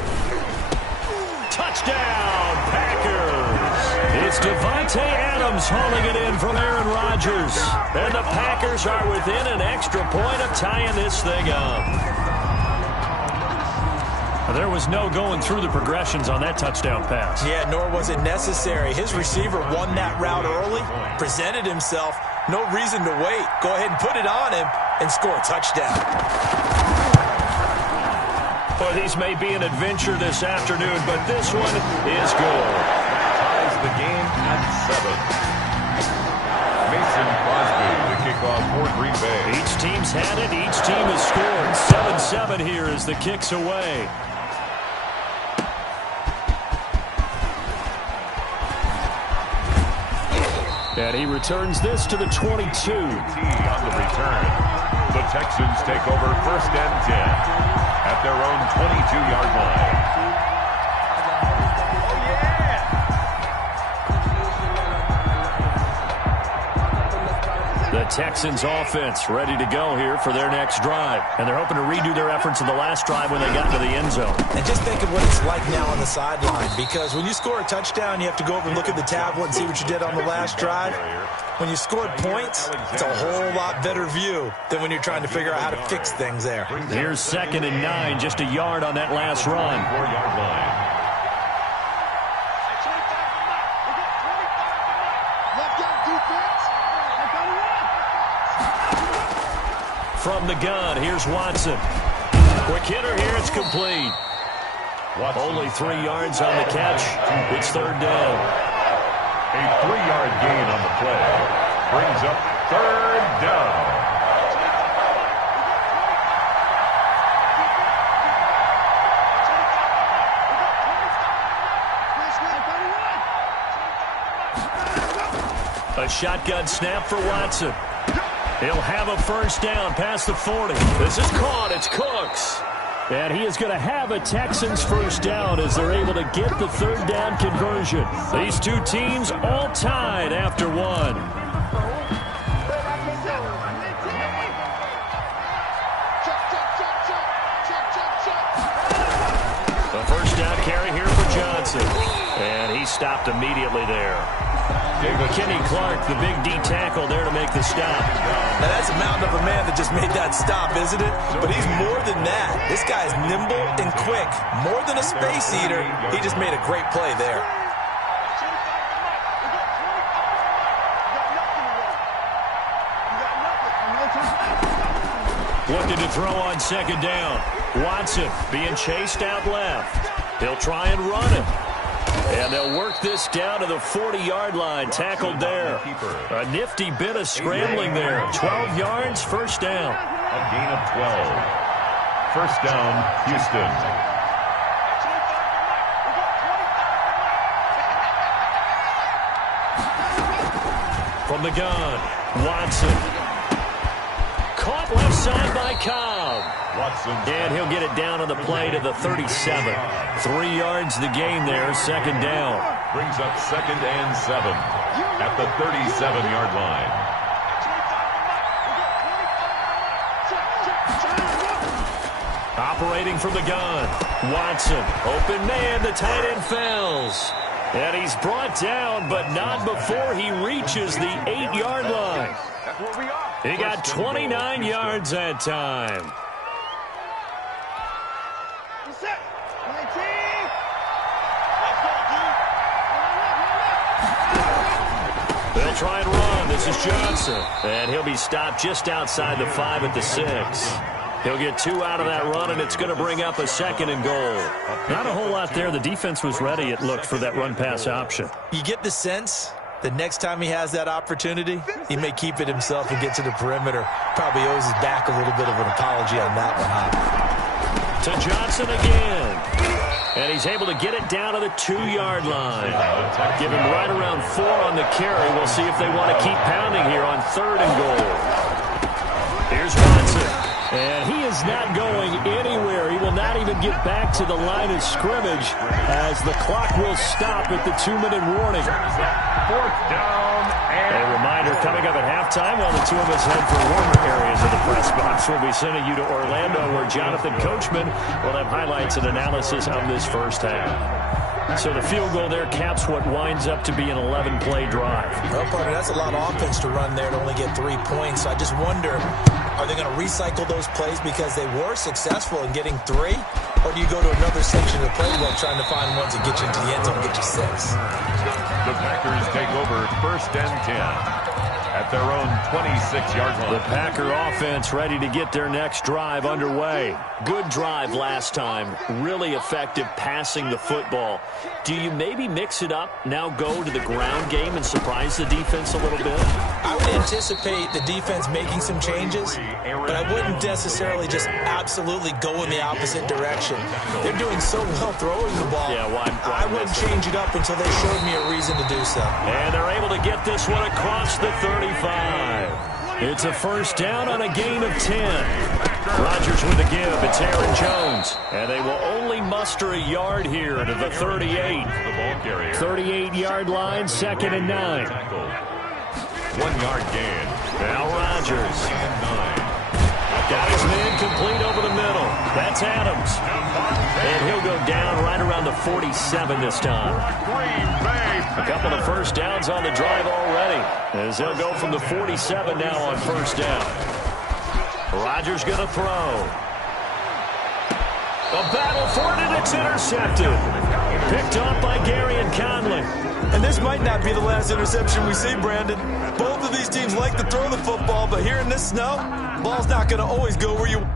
Touchdown, Packers! It's Devontae Adams hauling it in from Aaron Rodgers. And the Packers are within an extra point of tying this thing up. There was no going through the progressions on that touchdown pass. Yeah, nor was it necessary. His receiver won that route early, presented himself. No reason to wait. Go ahead and put it on him and score a touchdown. Boy, these may be an adventure this afternoon, but this one is good. Ties the game at 7. Mason Crosby to kick off for Green Bay. Each team's had it. Each team has scored. 7-7 here as the kick's away. And he returns this to the 22. On the return. The Texans take over 1st and 10 at their own 22-yard line. The Texans offense ready to go here for their next drive. And they're hoping to redo their efforts in the last drive when they got to the end zone. And just think of what it's like now on the sideline, because when you score a touchdown, you have to go over and look at the tablet and see what you did on the last drive. When you scored points, it's a whole lot better view than when you're trying to figure out how to fix things there. Here's 2nd and 9, just a yard on that last run. 4-yard line. From the gun, here's Watson. Quick hitter here, it's complete. Only 3 yards on the catch. It's 3rd down. A 3-yard gain on the play. Brings up 3rd down. A shotgun snap for Watson. He'll have a 1st down past the 40. This is caught. It's Cooks. And he is going to have a Texans 1st down as they're able to get the 3rd down conversion. These two teams all tied after one. The 1st down carry here for Johnson. And he stopped immediately there. Kenny Clark, the big D tackle there to make the stop. Now that's a mountain of a man that just made that stop, isn't it? But he's more than that. This guy's nimble and quick. More than a space eater. He just made a great play there. Looking to throw on second down. Watson being chased out left. He'll try and run it. And they'll work this down to the 40-yard line. Tackled there. A nifty bit of scrambling there. 12 yards, first down. A gain of 12. First down, Houston. From the gun, Watson. Caught left side by Cobb. Watson. And he'll get it down on the play to the 37. 3 yards the gain there, second down. Brings up second and 7 at the 37-yard line. Operating from the gun, Watson. Open man, the tight end fails. And he's brought down, but not before he reaches the 8-yard line. He got 29 yards that time. They'll try and run. This is Johnson. And he'll be stopped just outside the 5 at the 6. He'll get 2 out of that run, and it's going to bring up a second and goal. Not a whole lot there. The defense was ready, it looked, for that run-pass option. You get the sense that next time he has that opportunity, he may keep it himself and get to the perimeter. Probably owes his back a little bit of an apology on that one, huh? To Johnson again. And he's able to get it down to the 2-yard line. Give him right around 4 on the carry. We'll see if they want to keep pounding here on 3rd and goal. Here's Watson. And he is not going anywhere. He will not even get back to the line of scrimmage as the clock will stop at the 2-minute warning. 4th down. And a reminder coming up at halftime while the two of us head for warmer areas of the press box. We'll be sending you to Orlando where Jonathan Coachman will have highlights and analysis of this first half. So the field goal there caps what winds up to be an 11-play drive. Well, partner, that's a lot of offense to run there to only get 3 points. So I just wonder, are they going to recycle those plays because they were successful in getting 3? Or do you go to another section of the playbook trying to find ones that get you into the end zone and get you 6? the Packers take over 1st and 10 at their own 26-yard line. The Packer offense ready to get their next drive underway. Good drive last time. Really effective passing the football. Do you maybe mix it up, now go to the ground game and surprise the defense a little bit? I would anticipate the defense making some changes, but I wouldn't necessarily just absolutely go in the opposite direction. They're doing so well throwing the ball. Yeah, why I wouldn't change it up until they showed me a reason to do so. And they're able to get this one across the 35. It's a first down on a gain of 10. Rodgers with the give. It's Aaron Jones. And they will only muster a yard here to the 38. 38-yard line, 2nd and 9. 1-yard gain. Now Rodgers. Got his man complete over the middle. That's Adams. And he'll go down right around the 47 this time. A couple of first downs on the drive already, as they'll go from the 47 now on first down. Rodgers going to throw. A battle for it, and it's intercepted. Picked off by Gary and Conley. And this might not be the last interception we see, Brandon. Both of these teams like to throw the football, but here in this snow, ball's not going to always go where you...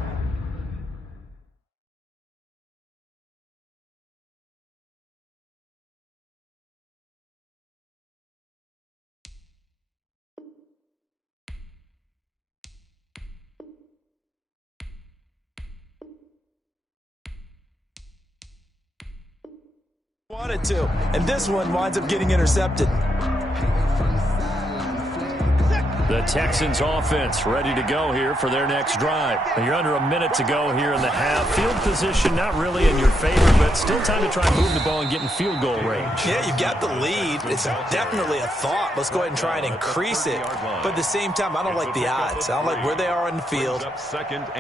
wanted to, and this one winds up getting intercepted. The Texans offense ready to go here for their next drive. You're under a minute to go here in the half. Field position not really in your favor, but still time to try and move the ball and get in field goal range. Yeah, you've got the lead. It's definitely a thought. Let's go ahead and try and increase it. But at the same time, I don't like the odds. I don't like where they are on the field.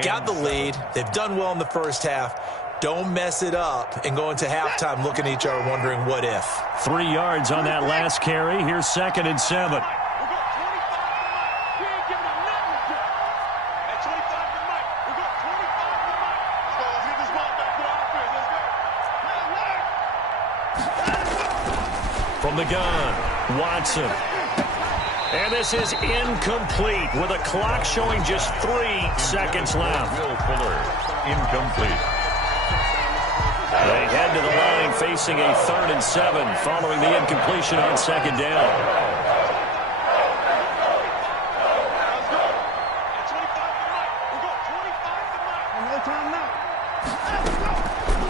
Got the lead. They've done well in the first half. Don't mess it up and go into halftime looking at each other wondering what if. 3 yards on that last carry. Here's 2nd and 7. From the gun, Watson. And this is incomplete with a clock showing just 3 seconds left. Will Fuller, incomplete. They head to the line facing a 3rd and 7 following the incompletion on 2nd down.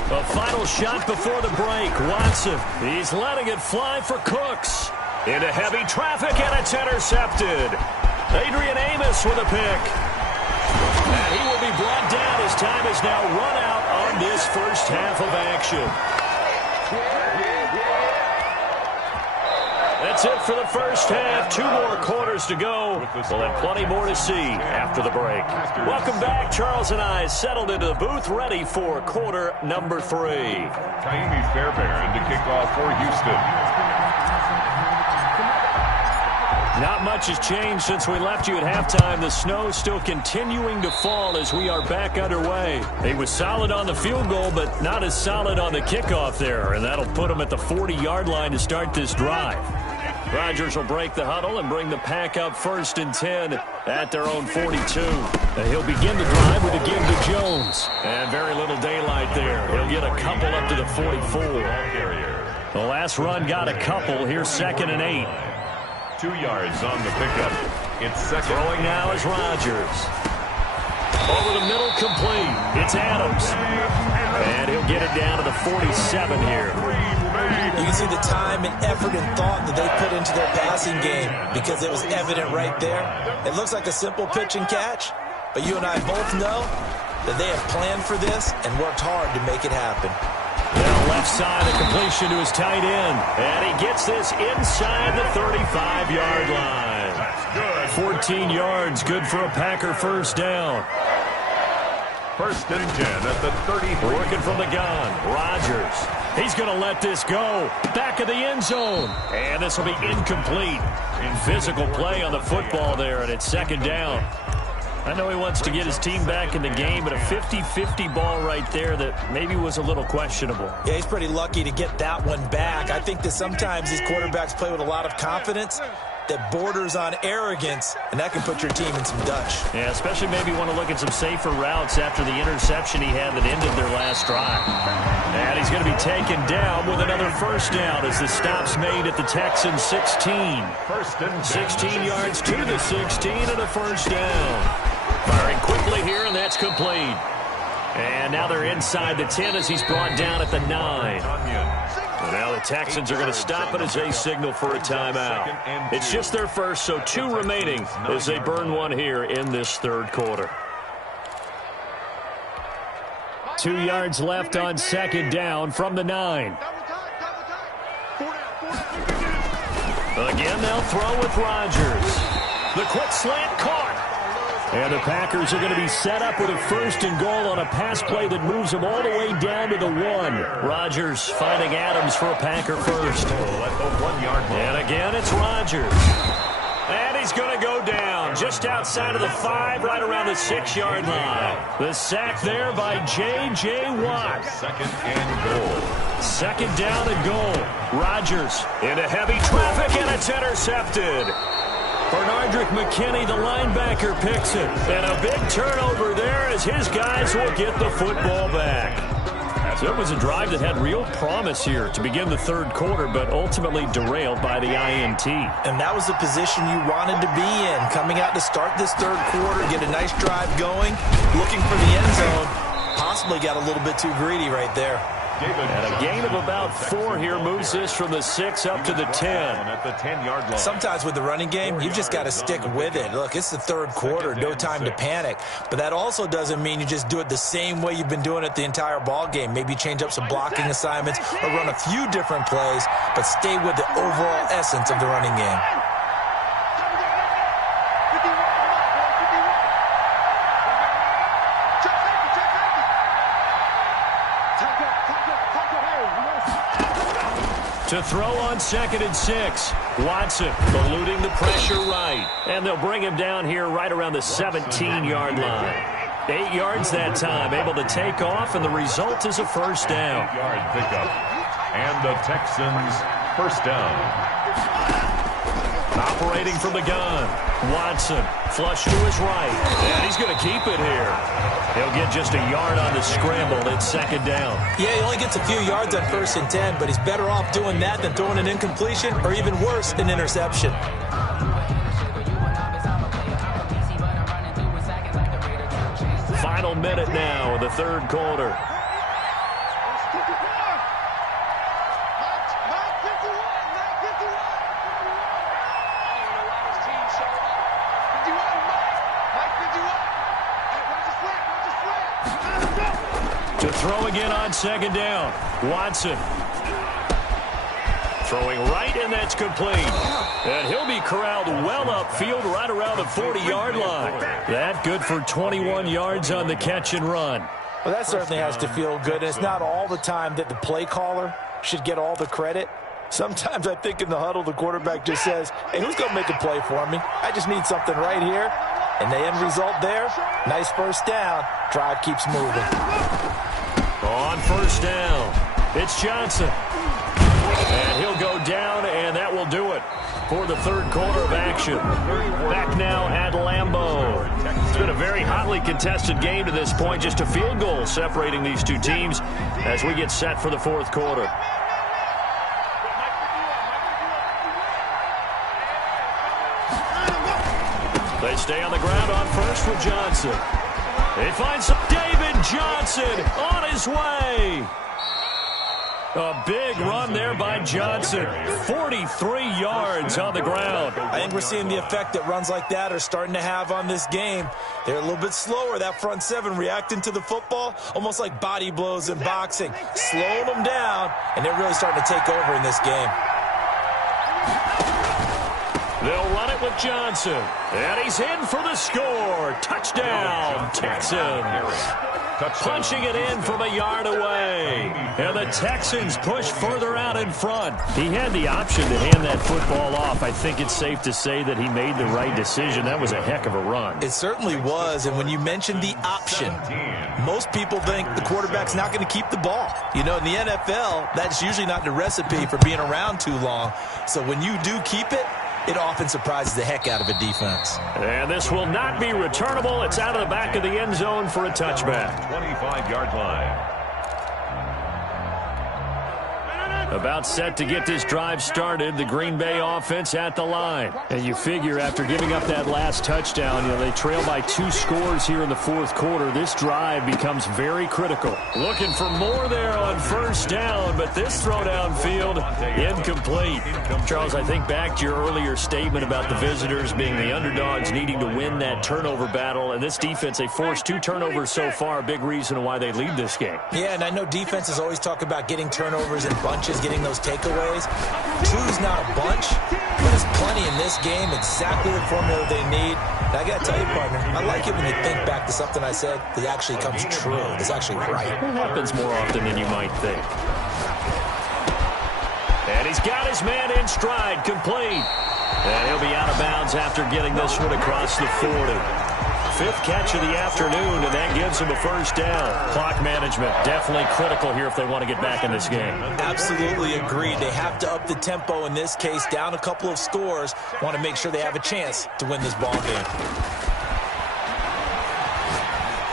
A final shot before the break. Watson, he's letting it fly for Cooks. Into heavy traffic, and it's intercepted. Adrian Amos with a pick. And he will be brought down as time has now run out on this first half of action. That's it for the first half. 2 more quarters to go. We'll have plenty more to see after the break. Welcome back. Charles and I settled into the booth, ready for quarter number 3. Taimi Fairbairn to kick off for Houston. Not much has changed since we left you at halftime. The snow still continuing to fall as we are back underway. He was solid on the field goal, but not as solid on the kickoff there, and that'll put him at the 40-yard line to start this drive. Rodgers will break the huddle and bring the pack up 1st and 10 at their own 42. He'll begin the drive with a give to Jones. And very little daylight there. He'll get a couple up to the 44. The last run got a couple. Here's 2nd and 8. 2 yards on the pickup. It's second. Throwing now is Rodgers. Over the middle, complete. It's Adams. And he'll get it down to the 47 here. You can see the time and effort and thought that they put into their passing game because it was evident right there. It looks like a simple pitch and catch, but you and I both know that they have planned for this and worked hard to make it happen. Now left side, a completion to his tight end. And he gets this inside the 35-yard line. That's good. 14 yards, good for a Packer first down. 1st and 10 at the 34. Working from the gun, Rodgers. He's going to let this go. Back of the end zone. And this will be incomplete. Physical play on the football there, and it's 2nd down. I know he wants to get his team back in the game, but a 50-50 ball right there that maybe was a little questionable. Yeah, he's pretty lucky to get that one back. I think that sometimes these quarterbacks play with a lot of confidence that borders on arrogance, and that can put your team in some Dutch. Yeah, especially maybe want to look at some safer routes after the interception he had that ended their last drive. And he's going to be taken down with another first down as the stop's made at the Texans 16. 1st and 16 yards to the 16 and a first down. Firing quickly here, and that's complete. And now they're inside the 10 as he's brought down at the 9. And now the Texans are going to stop it as they signal for a timeout. It's just their first, so 2 remaining as they burn one here in this 3rd quarter. 2 yards left on 2nd down from the 9. Again, they'll throw with Rodgers. The quick slant caught. And the Packers are going to be set up with a 1st and goal on a pass play that moves them all the way down to the 1. Rodgers finding Adams for a Packer first. And again, it's Rodgers. And he's going to go down just outside of the 5, right around the 6-yard line. The sack there by J.J. Watt. 2nd and goal. 2nd down and goal. Rodgers into heavy traffic, and it's intercepted. Bernardrick McKinney, the linebacker, picks it. And a big turnover there as his guys will get the football back. So it was a drive that had real promise here to begin the 3rd quarter, but ultimately derailed by the INT. And that was the position you wanted to be in. Coming out to start this 3rd quarter, get a nice drive going, looking for the end zone. Possibly got a little bit too greedy right there. And a gain of about 4 here moves this from the 6 up to the 10. At the 10-yard line. Sometimes with the running game, you've just got to stick with it. Look, it's the 3rd quarter, no time to panic. But that also doesn't mean you just do it the same way you've been doing it the entire ball game. Maybe change up some blocking assignments or run a few different plays, but stay with the overall essence of the running game. To throw on 2nd and 6. Watson eluding the pressure right. And they'll bring him down here right around the 17-yard line. 8 yards that time, able to take off, and the result is a first down. 8-yard pickup. And the Texans first down. Operating from the gun. Watson, flush to his right. And he's going to keep it here. He'll get just a yard on the scramble. It's second down. Yeah, he only gets a few yards on 1st and 10, but he's better off doing that than throwing an incompletion or even worse, an interception. Final minute now of the third quarter. To throw again on second down. Watson. Throwing right, and that's complete. And he'll be corralled well upfield right around the 40-yard line. That good for 21 yards on the catch and run. Well, that certainly has to feel good. And it's not all the time that the play caller should get all the credit. Sometimes I think in the huddle, the quarterback just says, hey, who's going to make a play for me? I just need something right here. And the end result there, nice first down. Drive keeps moving. On first down, it's Johnson. And he'll go down, and that will do it for the third quarter of action. Back now at Lambeau. It's been a very hotly contested game to this point. Just a field goal separating these two teams as we get set for the fourth quarter. They stay on the ground on first with Johnson. They find some David Johnson on his way. A big run there by Johnson. 43 yards on the ground. I think we're seeing the effect that runs like that are starting to have on this game. They're a little bit slower, that front seven, reacting to the football, almost like body blows in boxing. Slowing them down, and they're really starting to take over in this game. They'll run it with Johnson. And he's in for the score. Touchdown, Texans. Punching it in from a yard away. And the Texans push further out in front. He had the option to hand that football off. I think it's safe to say that he made the right decision. That was a heck of a run. It certainly was. And when you mentioned the option, most people think the quarterback's not going to keep the ball. You know, in the NFL, that's usually not the recipe for being around too long. So when you do keep it, it often surprises the heck out of a defense. And this will not be returnable. It's out of the back of the end zone for a touchback. 25-yard line. About set to get this drive started, the Green Bay offense at the line. And you figure after giving up that last touchdown, you know, they trail by 2 scores here in the fourth quarter. This drive becomes very critical. Looking for more there on first down, but this throw downfield, incomplete. Charles, I think back to your earlier statement about the visitors being the underdogs needing to win that turnover battle. And this defense, they forced 2 turnovers so far, a big reason why they lead this game. Yeah, and I know defenses always talk about getting turnovers in bunches, getting those takeaways. 2's not a bunch, but it's plenty in this game, exactly the formula they need. And I got to tell you, partner, I like it when you think back to something I said that actually comes true. It's actually right. It happens more often than you might think. And he's got his man in stride, complete. And he'll be out of bounds after getting this one across the 40. 5th catch of the afternoon, and that gives him a first down. Clock management definitely critical here if they want to get back in this game. Absolutely agreed. They have to up the tempo in this case, down a couple of scores. Want to make sure they have a chance to win this ball game.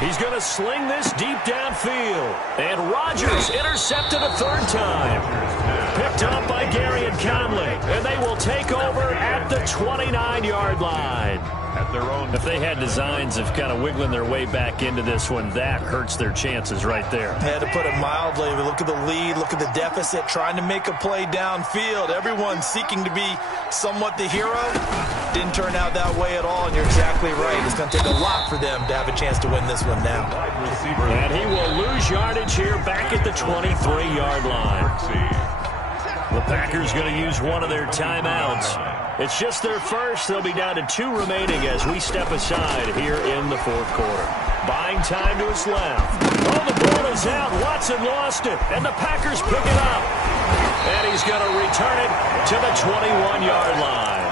He's going to sling this deep downfield. And Rodgers intercepted a 3rd time. Picked up by Gary and Conley. And they will take over at the 29-yard line. At their own. If they had designs of kind of wiggling their way back into this one, that hurts their chances right there. Had to put it mildly. We look at the lead, look at the deficit, trying to make a play downfield. Everyone seeking to be somewhat the hero. Didn't turn out that way at all, and you're exactly right. It's going to take a lot for them to have a chance to win this one now. And he will lose yardage here back at the 23-yard line. The Packers going to use one of their timeouts. It's just their first. They'll be down to 2 remaining as we step aside here in the fourth quarter. Buying time to his left. Oh, the ball is out. Watson lost it, and the Packers pick it up. And he's going to return it to the 21-yard line.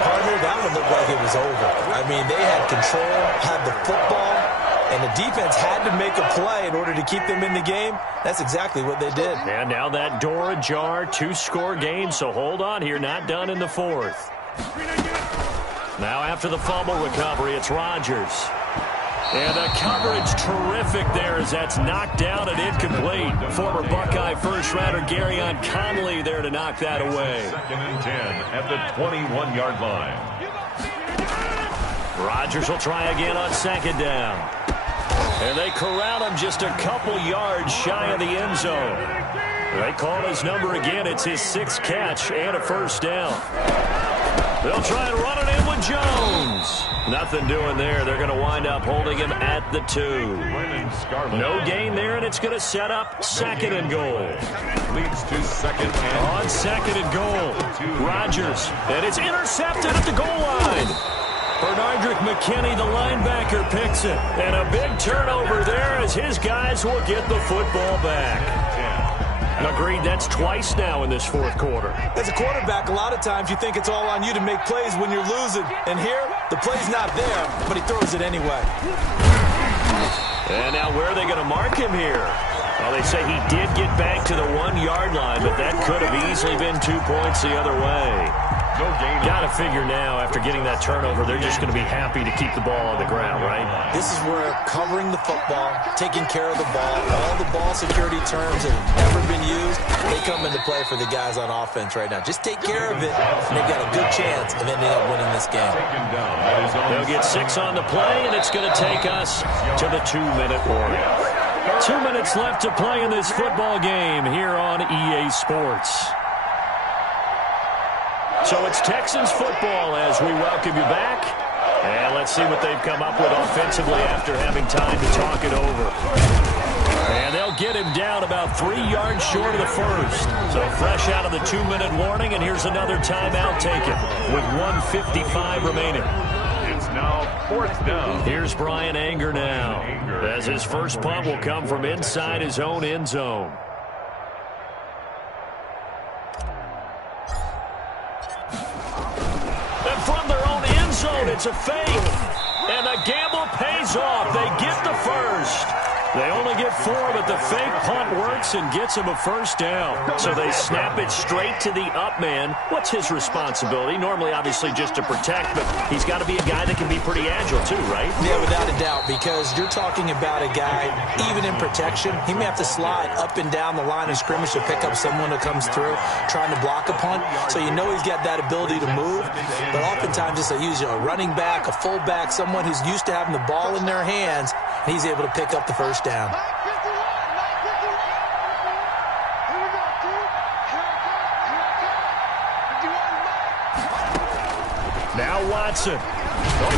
Partner, that one looked like it was over. I mean, they had control, had the football, and the defense had to make a play in order to keep them in the game. That's exactly what they did. And now that door ajar, 2-score game, so hold on here, not done in the fourth. Now after the fumble recovery, it's Rodgers. And the coverage terrific there as that's knocked down and incomplete. Former Buckeye first-rounder Garyon Conley there to knock that away. 2nd and 10 at the 21-yard line. Rodgers will try again on 2nd down. And they corral him just a couple yards shy of the end zone. They call his number again. It's his 6th catch and a first down. They'll try and run it in with Jones. Nothing doing there. They're going to wind up holding him at the 2. No gain there, and it's going to set up 2nd and goal. Leads to 2nd and on 2nd and goal. Rodgers, and it's intercepted at the goal line. Bernardrick McKinney, the linebacker, picks it. And a big turnover there as his guys will get the football back. Agreed, that's twice now in this 4th quarter. As a quarterback, a lot of times you think it's all on you to make plays when you're losing. And here, the play's not there, but he throws it anyway. And now where are they going to mark him here? Well, they say he did get back to the 1-yard line, but that could have easily been 2 points the other way. no gain. Got to figure now, after getting that turnover, they're just going to be happy to keep the ball on the ground, right? This is where covering the football, taking care of the ball, all the ball security terms that have ever been used, they come into play for the guys on offense right now. Just take care of it, and they've got a good chance of ending up winning this game. They'll get 6 on the play, and it's going to take us to the 2-minute warning. 2 minutes left to play in this football game here on EA Sports. So it's Texans football as we welcome you back. And let's see what they've come up with offensively after having time to talk it over. And they'll get him down about 3 yards short of the first. So fresh out of the 2-minute warning, and here's another timeout taken with 1:55 remaining. It's now 4th down. Here's Brian Anger now, as his first punt will come from inside his own end zone. And from their own end zone, it's a fake. And the gamble pays off. They get the first. They only get 4, but the fake punt works and gets him a first down. So they snap it straight to the up man. What's his responsibility? Normally, obviously, just to protect, but he's got to be a guy that can be pretty agile too, right? Yeah, without a doubt, because you're talking about a guy, even in protection, he may have to slide up and down the line of scrimmage to pick up someone that comes through trying to block a punt. So you know he's got that ability to move, but oftentimes it's usually a running back, a fullback, someone who's used to having the ball in their hands, and he's able to pick up the first down. Now Watson.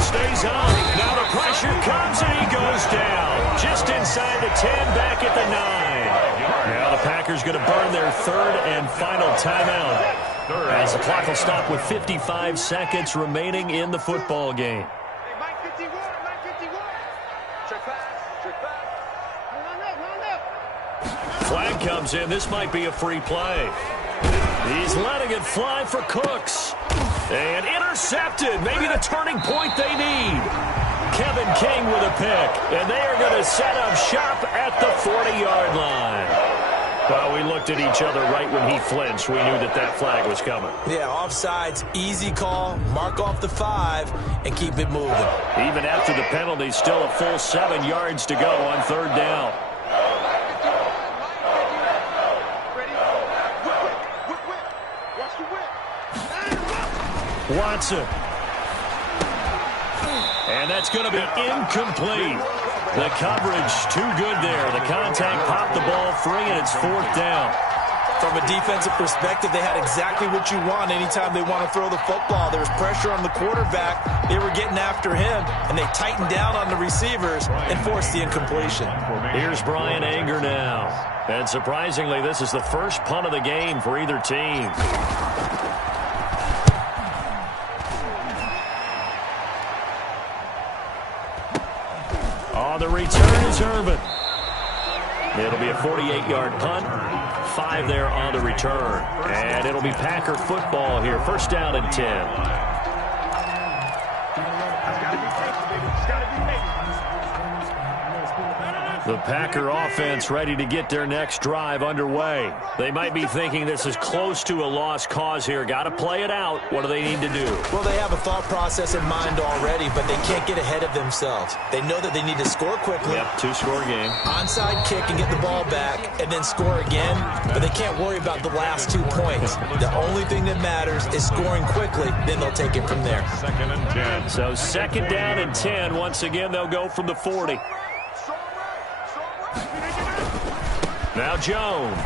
Stays on. Now the pressure comes and he goes down. Just inside the 10, back at the 9. Now the Packers going to burn their 3rd and final timeout, as the clock will stop with 55 seconds remaining in the football game. Flag comes in. This might be a free play. He's letting it fly for Cooks. And intercepted. Maybe the turning point they need. Kevin King with a pick. And they are going to set up shop at the 40-yard line. Well, we looked at each other right when he flinched. We knew that that flag was coming. Yeah, offsides, easy call. Mark off the 5 and keep it moving. Even after the penalty, still a full 7 yards to go on 3rd down. Watson. And that's going to be incomplete. The coverage too good there. The contact popped the ball free, and it's 4th down. From a defensive perspective, they had exactly what you want anytime they want to throw the football. There was pressure on the quarterback. They were getting after him, and they tightened down on the receivers and forced the incompletion. Here's Brian Anger now. And surprisingly, this is the first punt of the game for either team. The return is Irvin. It'll be a 48-yard punt. 5 there on the return. And it'll be Packer football here. 1st down and 10. The Packer offense ready to get their next drive underway. They might be thinking this is close to a lost cause here. Got to play it out. What do they need to do? Well, they have a thought process in mind already, but they can't get ahead of themselves. They know that they need to score quickly. Yep, two-score game. Onside kick and get the ball back and then score again, but they can't worry about the last 2 points. The only thing that matters is scoring quickly, then they'll take it from there. 2nd and 10. So 2nd down and 10. Once again, they'll go from the 40. Now Jones.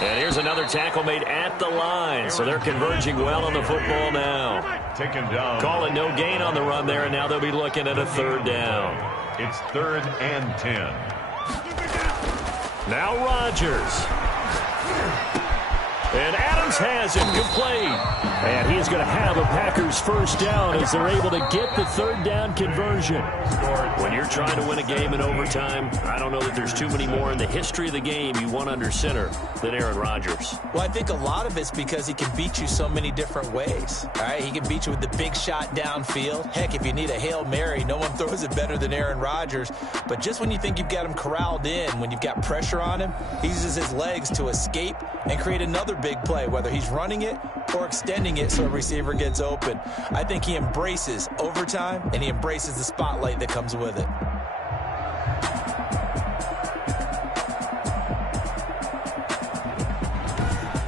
And here's another tackle made at the line. So they're converging well on the football now. Taken down. Call it no gain on the run there, and now they'll be looking at a 3rd down. It's 3rd and 10. Now Rodgers. And Adams has it complete. And he's going to have a Packers 1st down as they're able to get the 3rd down conversion. When you're trying to win a game in overtime, I don't know that there's too many more in the history of the game you want under center than Aaron Rodgers. Well, I think a lot of it's because he can beat you so many different ways. All right, he can beat you with the big shot downfield. Heck, if you need a Hail Mary, no one throws it better than Aaron Rodgers. But just when you think you've got him corralled in, when you've got pressure on him, he uses his legs to escape and create another big play, whether he's running it or extending it so a receiver gets open. I think he embraces overtime, and he embraces the spotlight that comes with it.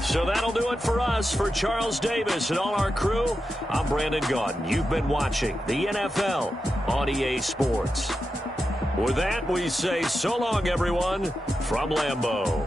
So that'll do it for us. For Charles Davis and all our crew, I'm Brandon Gaudin. You've been watching the NFL on EA Sports. With that, we say so long, everyone, from Lambeau.